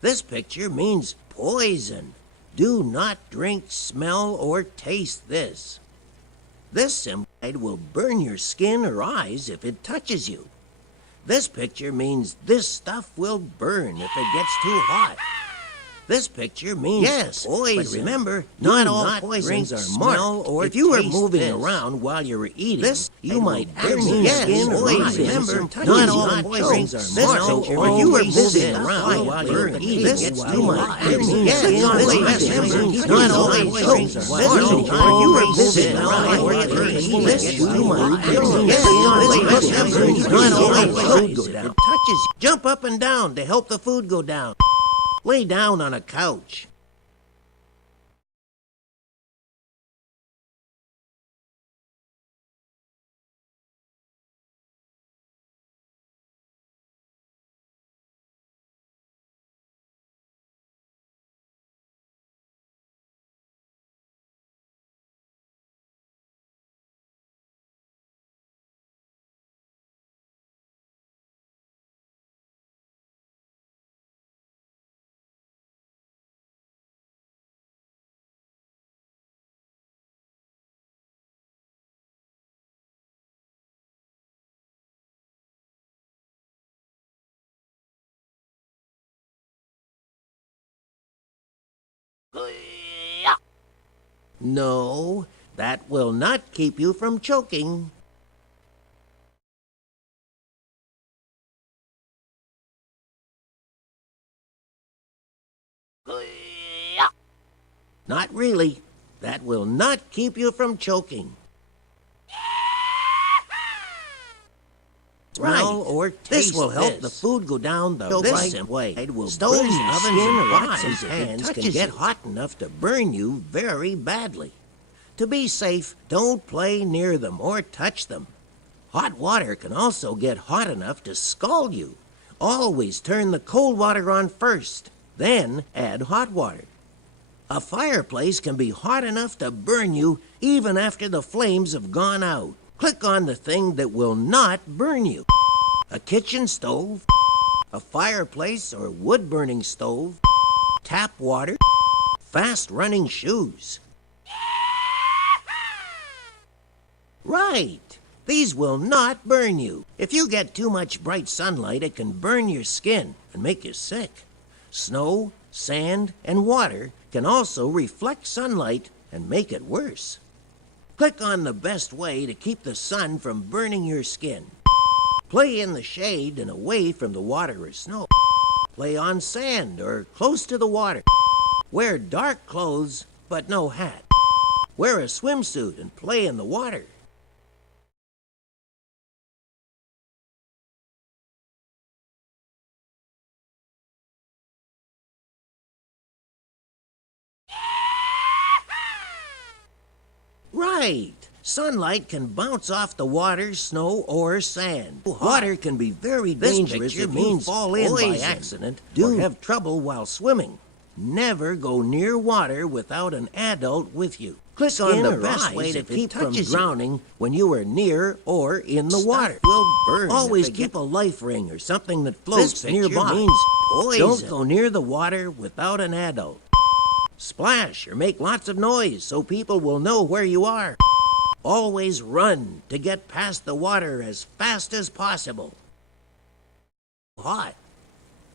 This picture means poison. Do not drink, smell, or taste this. This symbol will burn your skin or eyes if it touches you. This picture means this stuff will burn if it gets too hot. This picture means poison. But remember, not all poisons are marked. Or if you were moving around while you were eating this, you might burn your skin or eyes. Remember, not all poisons are marked. Or if you were moving around while you were eating this, you might burn your skin or eyes. Not all poisons are marked. Or if you were moving around while you were eating this, you might burn your skin or eyes. Not all poisons touches you. Jump up and down to help the food go down. Lay down on a couch. No, that will not keep you from choking. Not really. That will not keep you from choking. Right. Or this will help the food go down the right way. It will stoves, ovens, and pots and pans can get hot enough to burn you very badly. To be safe, don't play near them or touch them. Hot water can also get hot enough to scald you. Always turn the cold water on first, then add hot water. A fireplace can be hot enough to burn you even after the flames have gone out. Click on the thing that will not burn you. A kitchen stove, a fireplace or wood-burning stove, tap water, fast-running shoes. Right. These will not burn you. If you get too much bright sunlight, it can burn your skin. and make you sick. Snow, sand, and water can also reflect sunlight and make it worse. Click on the best way to keep the sun from burning your skin. Play in the shade and away from the water or snow. Play on sand or close to the water. Wear dark clothes but no hat. Wear a swimsuit and play in the water. Right. Sunlight can bounce off the water, snow, or sand. Water can be very dangerous if you fall in by accident or have trouble while swimming. Never go near water without an adult with you. Click on the best way to keep from drowning when you are near or in the water. Will burn. Always keep a life ring or something that floats nearby. Means poison. Don't go near the water without an adult. Splash or make lots of noise so people will know where you are. Always run to get past the water as fast as possible. Hot.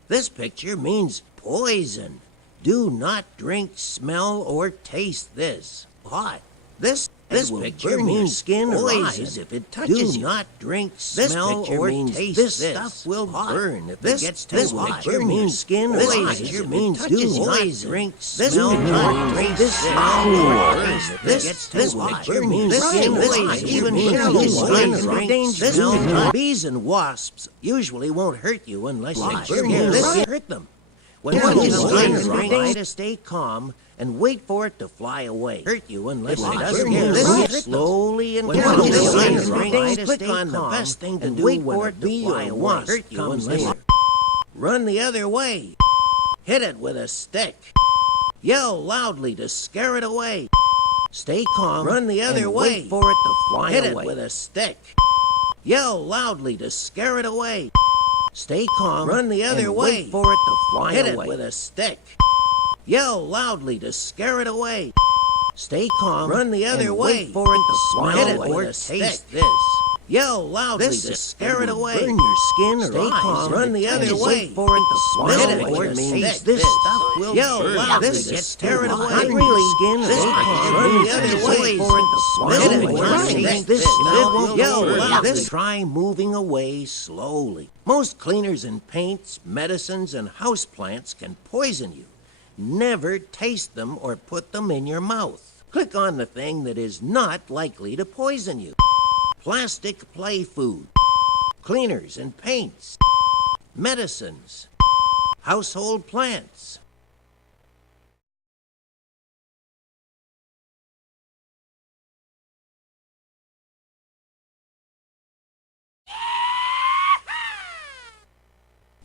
This picture means poison. Do not drink, smell, or taste this. Hot. This picture means skin poison if it touches you. Do not drink, smell, or taste this. This stuff will burn if it gets too hot. This picture means skin poison. This picture means do not drink, smell, or taste this. This picture means skin poison. Even shallow water dangerous. Bees and wasps usually won't hurt you unless you hurt them. When one is try to stay calm and wait for it to fly away. Hurt you unless it doesn't. Slowly and calmly. Click on the best thing to do when a bee or wasp hurt you unless. Run the other way. Hit it with a stick. Yell loudly to scare it away. Stay calm. Run the other way. Wait for it to fly away. Hit it with a stick. Yell loudly to scare it away. Stay calm. Run the other way. Wait for it to fly away. Hit it with a stick. Yell loudly to scare it away. Stay calm. Run the other way. Wait for it to fly away. Or taste this. Yell loudly to scare it away. Burn your skin or stay calm. Run the other way. Wait for it to fly away. Or taste this. Stuff will yell loudly to scare it away. Not really skin. Stay calm. Run the other way. For it to fly away. This stuff will yell loudly. Try moving away slowly. Most cleaners and paints, medicines, and houseplants can poison you. Never taste them or put them in your mouth. Click on the thing that is not likely to poison you. Plastic play food, cleaners and paints, medicines, household plants.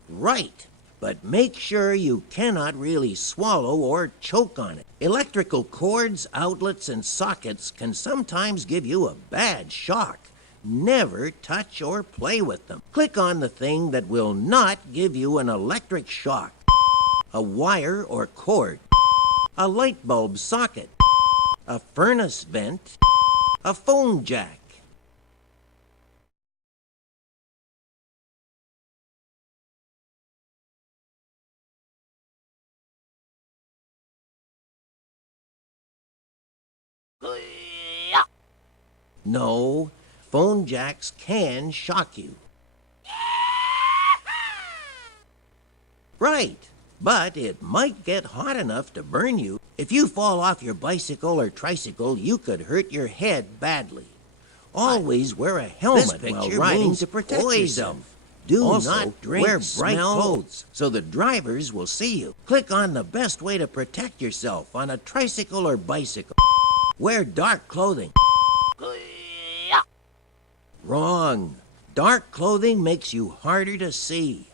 Right. But make sure you cannot really swallow or choke on it. Electrical cords, outlets, and sockets can sometimes give you a bad shock. Never touch or play with them. Click on the thing that will not give you an electric shock. A wire or cord. A light bulb socket. A furnace vent. A phone jack. No, phone jacks can shock you. Right, but it might get hot enough to burn you. If you fall off your bicycle or tricycle, you could hurt your head badly. Always wear a helmet while riding to protect yourself. Do not drink, wear bright clothes so the drivers will see you. Click on the best way to protect yourself on a tricycle or bicycle. Wear dark clothing. Wrong. Dark clothing makes you harder to see.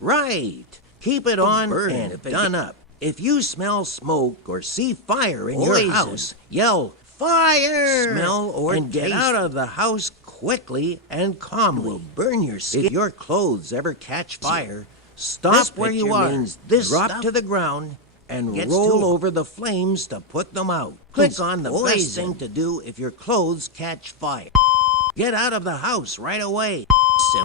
Right. Keep it on and done up. If you smell smoke or see fire in your house, yell, "Fire!" Smell or get out of the house quickly and calmly. It will burn your skin. If your clothes ever catch fire, stop where you are. Drop to the ground and roll over the flames to put them out. Click on the best thing to do if your clothes catch fire. Get out of the house right away.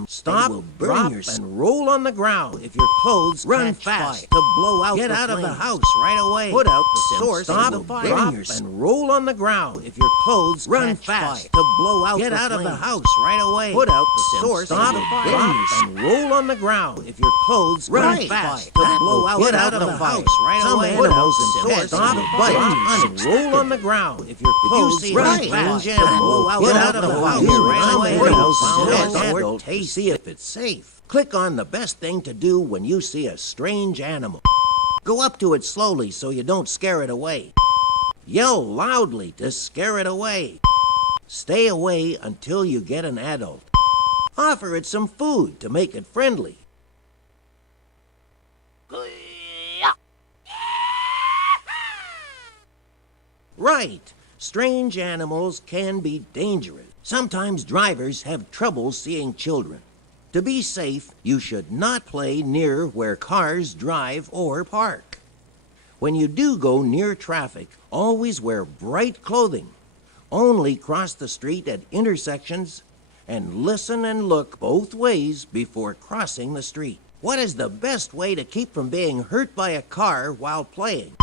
Stop, drop, and roll on the ground if your clothes run fast to blow out. Get out of the house right away. Put out the source. Stop, drop, and roll on the ground if your clothes run fast to blow out. Get out of the house right away. Put out the source. Stop, drop, and roll on the ground if your clothes run fast to blow out. Get out of the house right away. Put out the source. Stop, drop, and roll on the ground if your clothes run fast to blow out. Get out of the house right away. Put out the source. See if it's safe. Click on the best thing to do when you see a strange animal. Go up to it slowly so you don't scare it away. Yell loudly to scare it away. Stay away until you get an adult. Offer it some food to make it friendly. Right. Strange animals can be dangerous. Sometimes drivers have trouble seeing children. To be safe, you should not play near where cars drive or park. When you do go near traffic, always wear bright clothing. Only cross the street at intersections and listen and look both ways before crossing the street. What is the best way to keep from being hurt by a car while playing?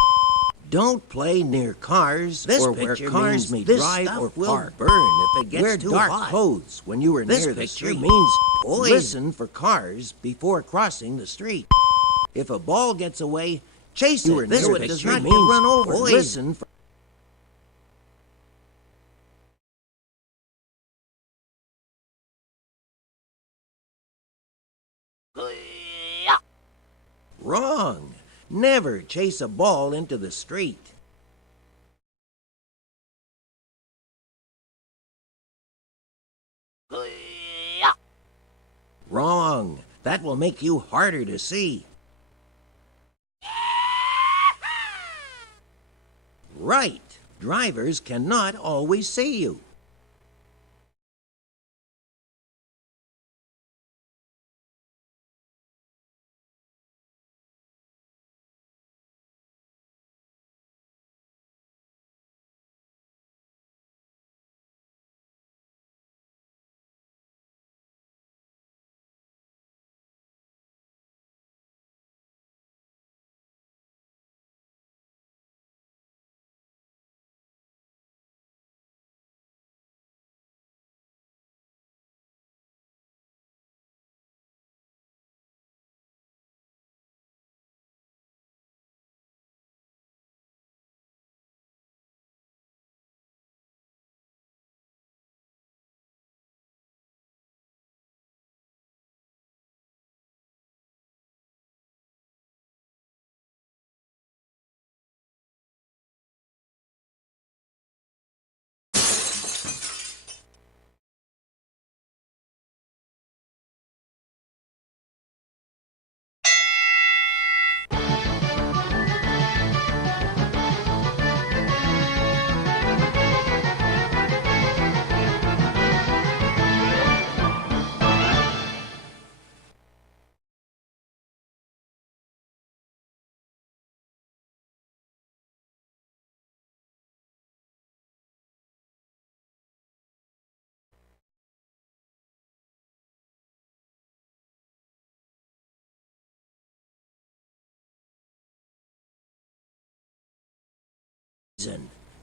Don't play near cars or where cars may drive or park. Burn if it gets too hot. Wear dark clothes when you are near the street. This picture means listen for cars before crossing the street. If a ball gets away, chase it. This picture does not mean run over. Listen for Wrong. Never chase a ball into the street. Wrong. That will make you harder to see. Right. Drivers cannot always see you.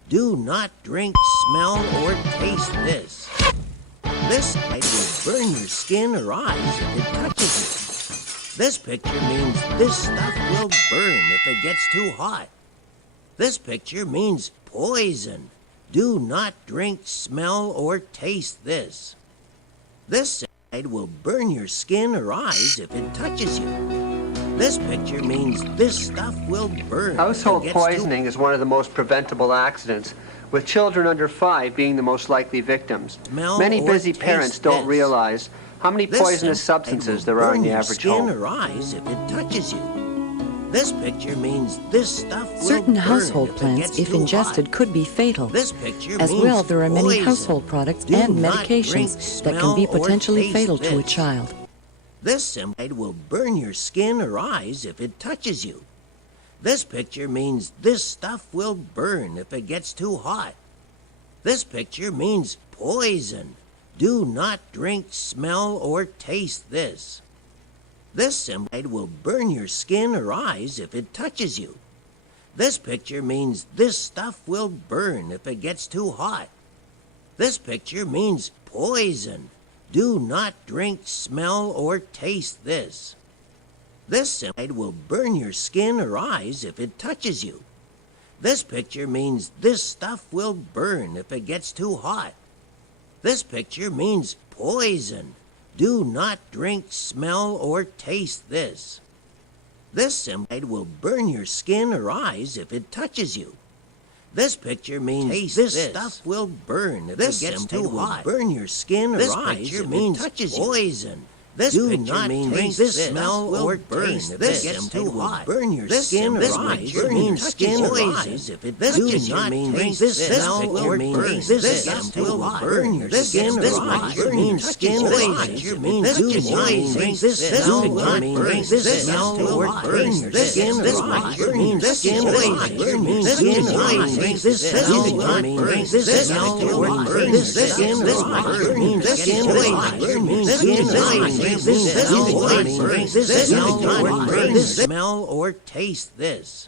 Do not drink, smell, or taste this. This light will burn your skin or eyes if it touches you. This picture means this stuff will burn if it gets too hot. This picture means poison. Do not drink, smell, or taste this. This light will burn your skin or eyes if it touches you. This picture means this stuff will burn. Household poisoning is one of the most preventable accidents, with children under 5 being the most likely victims. Many busy parents don't realize how many poisonous substances there are in the average home. Or eyes if it touches you. This picture means this stuff will Certain burn household if it plants, gets if too ingested, hot. could be fatal. This picture As means well, there are many poison. household products Do and not medications drink, that can be smell, or potentially taste fatal to a this. child. This symbol will burn your skin or eyes if it touches you. This picture means this stuff will burn if it gets too hot. This picture means poison. Do not drink, smell, or taste this. This symbol will burn your skin or eyes if it touches you. This picture means this stuff will burn if it gets too hot. This picture means poison. Do not drink, smell, or taste this. This symbol will burn your skin or eyes if it touches you. This picture means this stuff will burn if it gets too hot. This picture means poison. Do not drink, smell, or taste this. This symbol will burn your skin or eyes if it touches you. This picture means this stuff will burn if it gets too hot. Burn your skin or eyes if it touches you. Poison. This picture means this smell or taste if it gets too hot. Burn your skin or eyes. Burn your skin or eyes if it touches you. This smell or taste this gets too hot. Burn your skin or eyes. Burn your skin or eyes. This means this smell or taste this smell or burn your skin or eyes. Burn your skin or eyes. Burn your skin or eyes. This smell or taste this smell or burn your skin or eyes. Burn your skin or eyes. Burn your skin or eyes. This smell or taste this.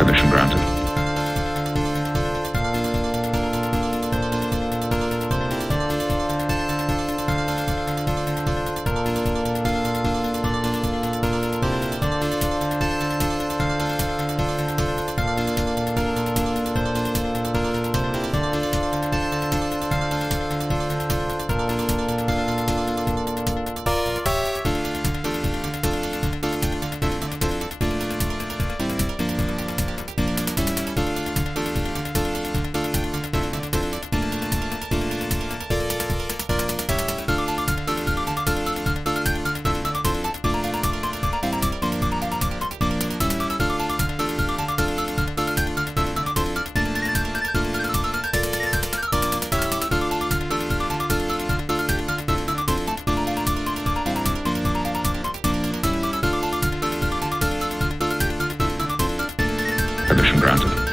Permission granted. Permission granted.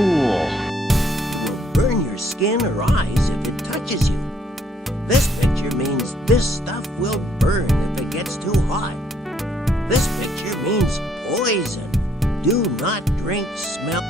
cool. It will burn your skin or eyes if it touches you. This picture means this stuff will burn if it gets too hot. This picture means poison. Do not drink, smell.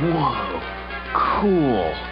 Whoa, cool.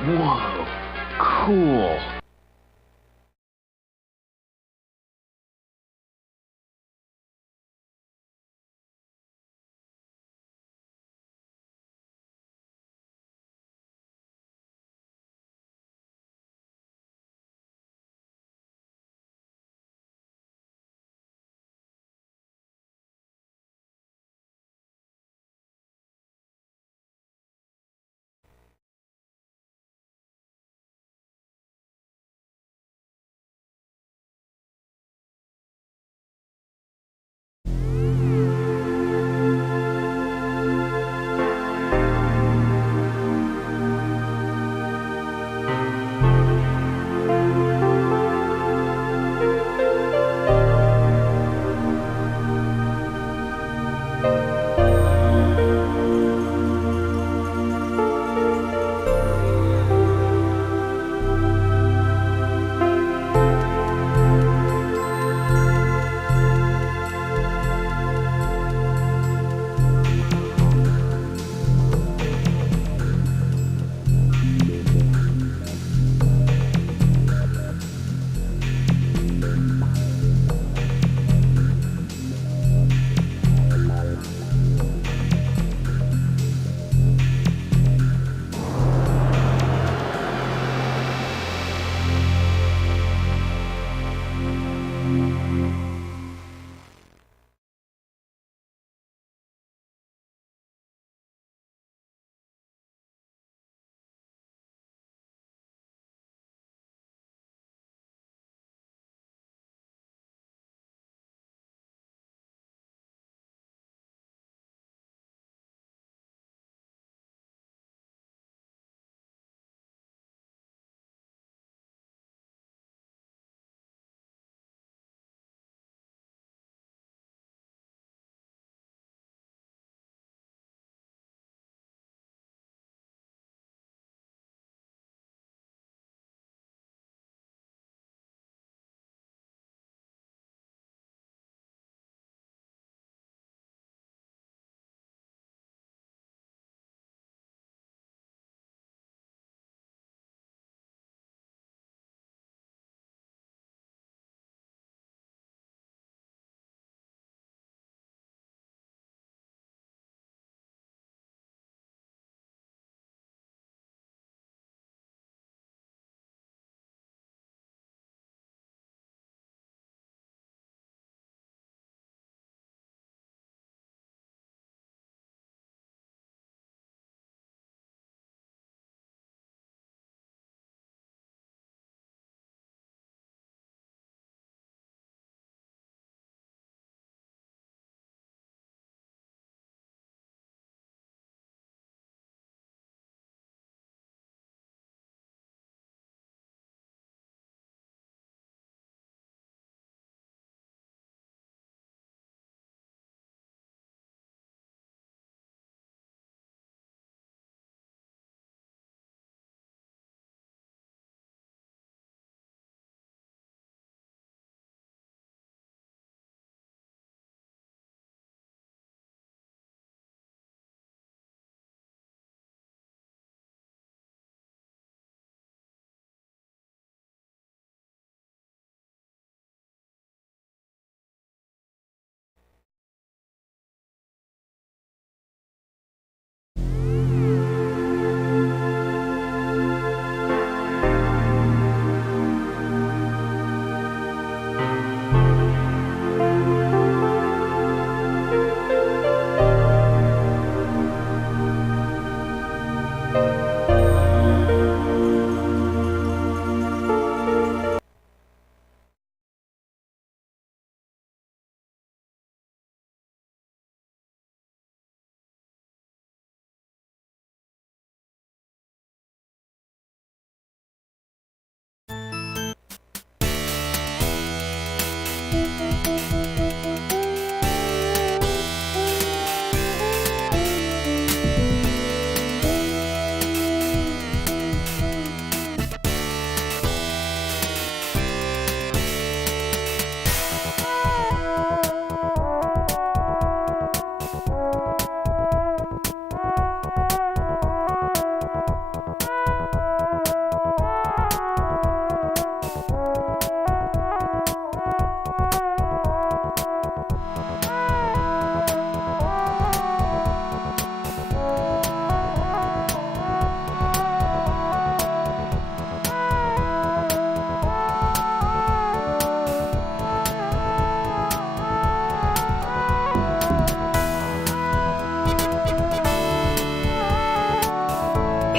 Whoa, cool.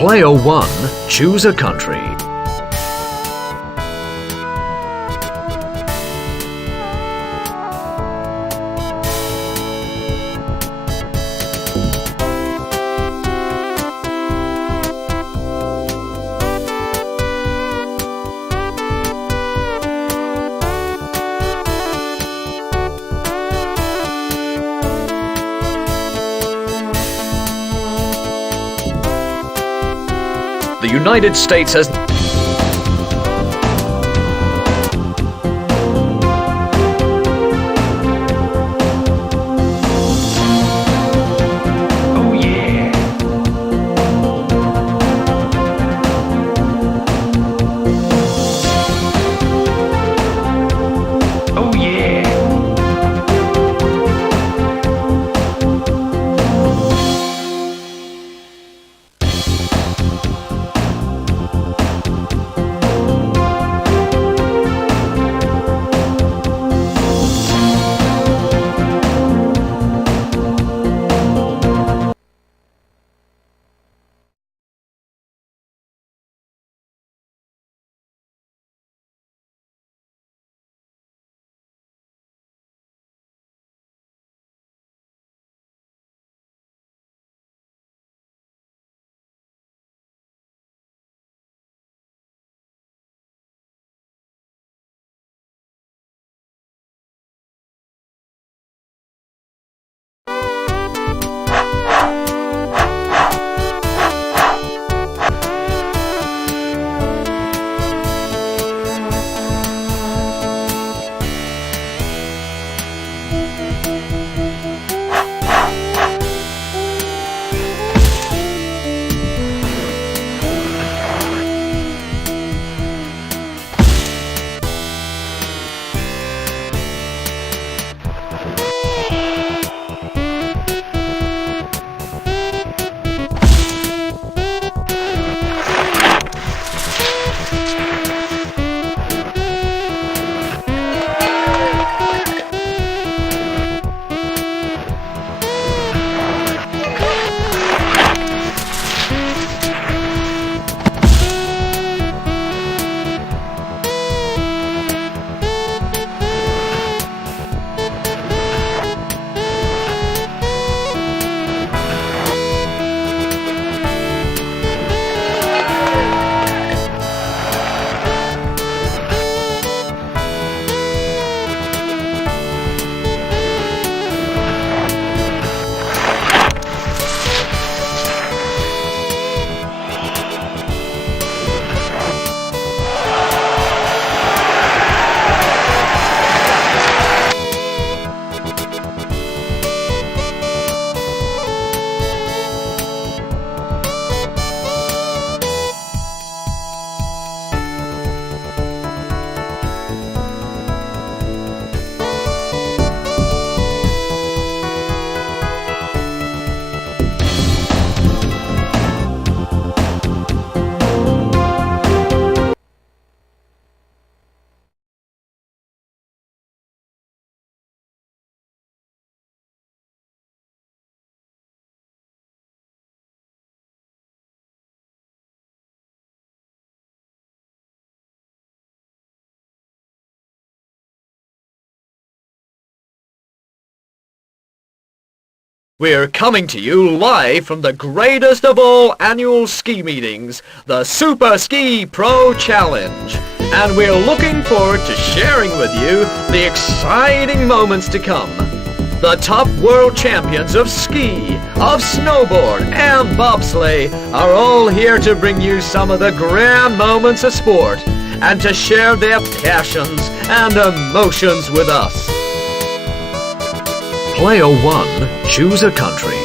Player 1, choose a country. The United States has... Oh yeah. Oh yeah. We're coming to you live from the greatest of all annual ski meetings, the SuperSki Pro Challenge. And we're looking forward to sharing with you the exciting moments to come. The top world champions of ski, of snowboard, and bobsleigh are all here to bring you some of the grand moments of sport and to share their passions and emotions with us. Player 1, choose a country.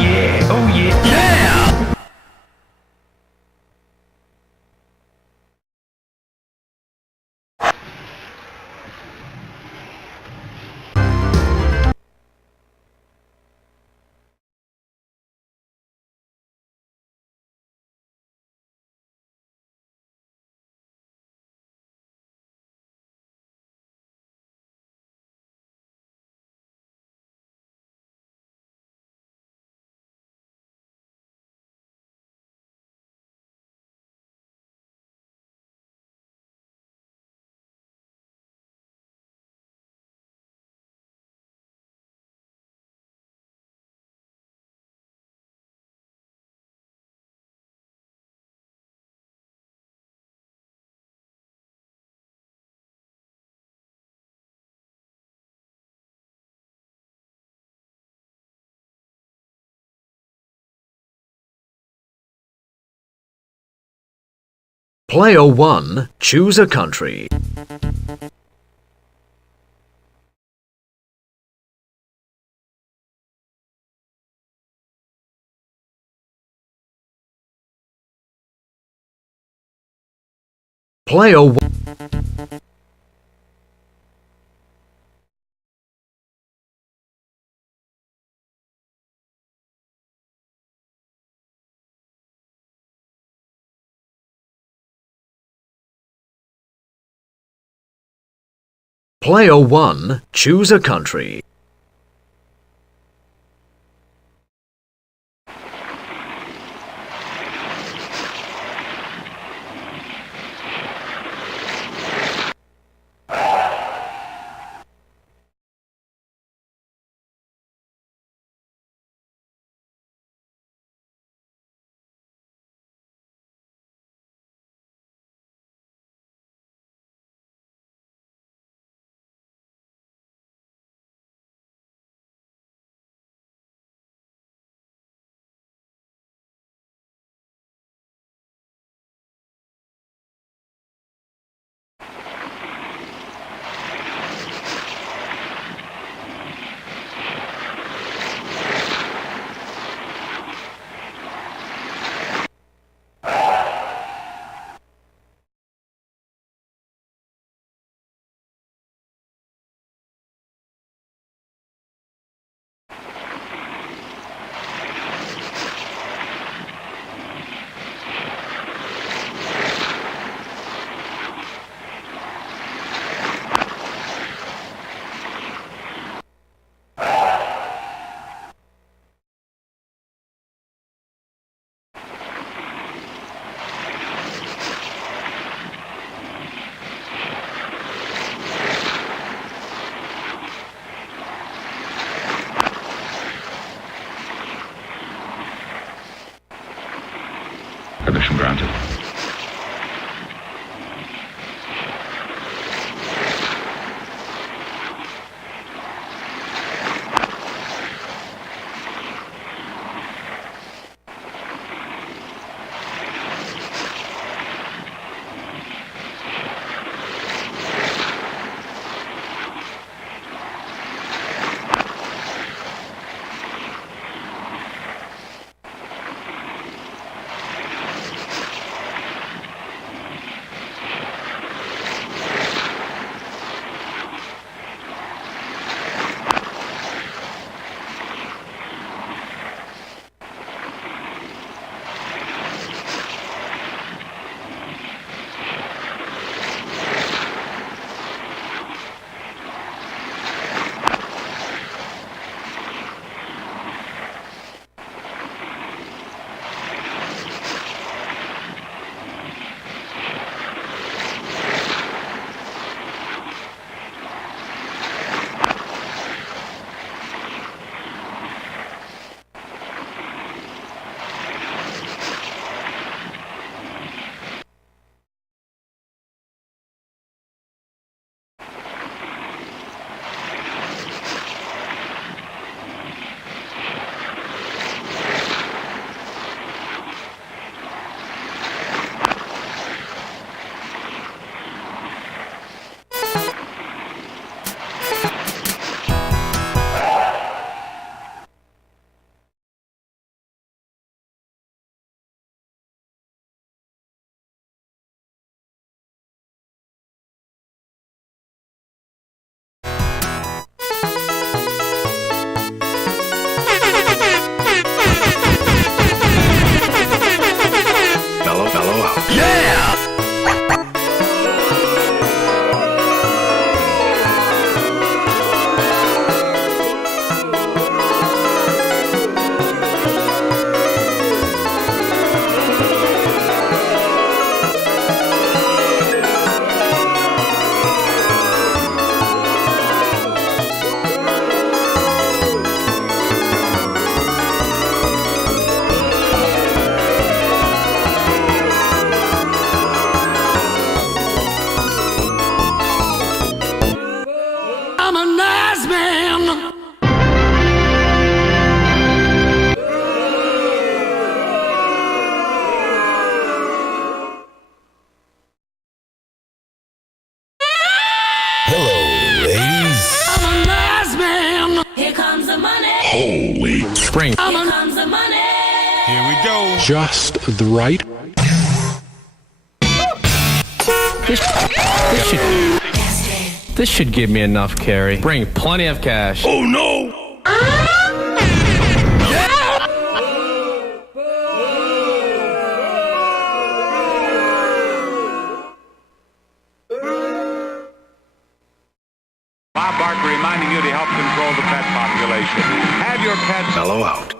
yeah, oh yeah, yeah! Player 1, choose a country. Player 1. Player 1, choose a country. Permission granted. Holy spring. Here comes the money. Here we go. Just the right. This should give me enough carry. Bring plenty of cash. Oh no! Bob Barker reminding you to help control the pet population. Have your pets mellow out.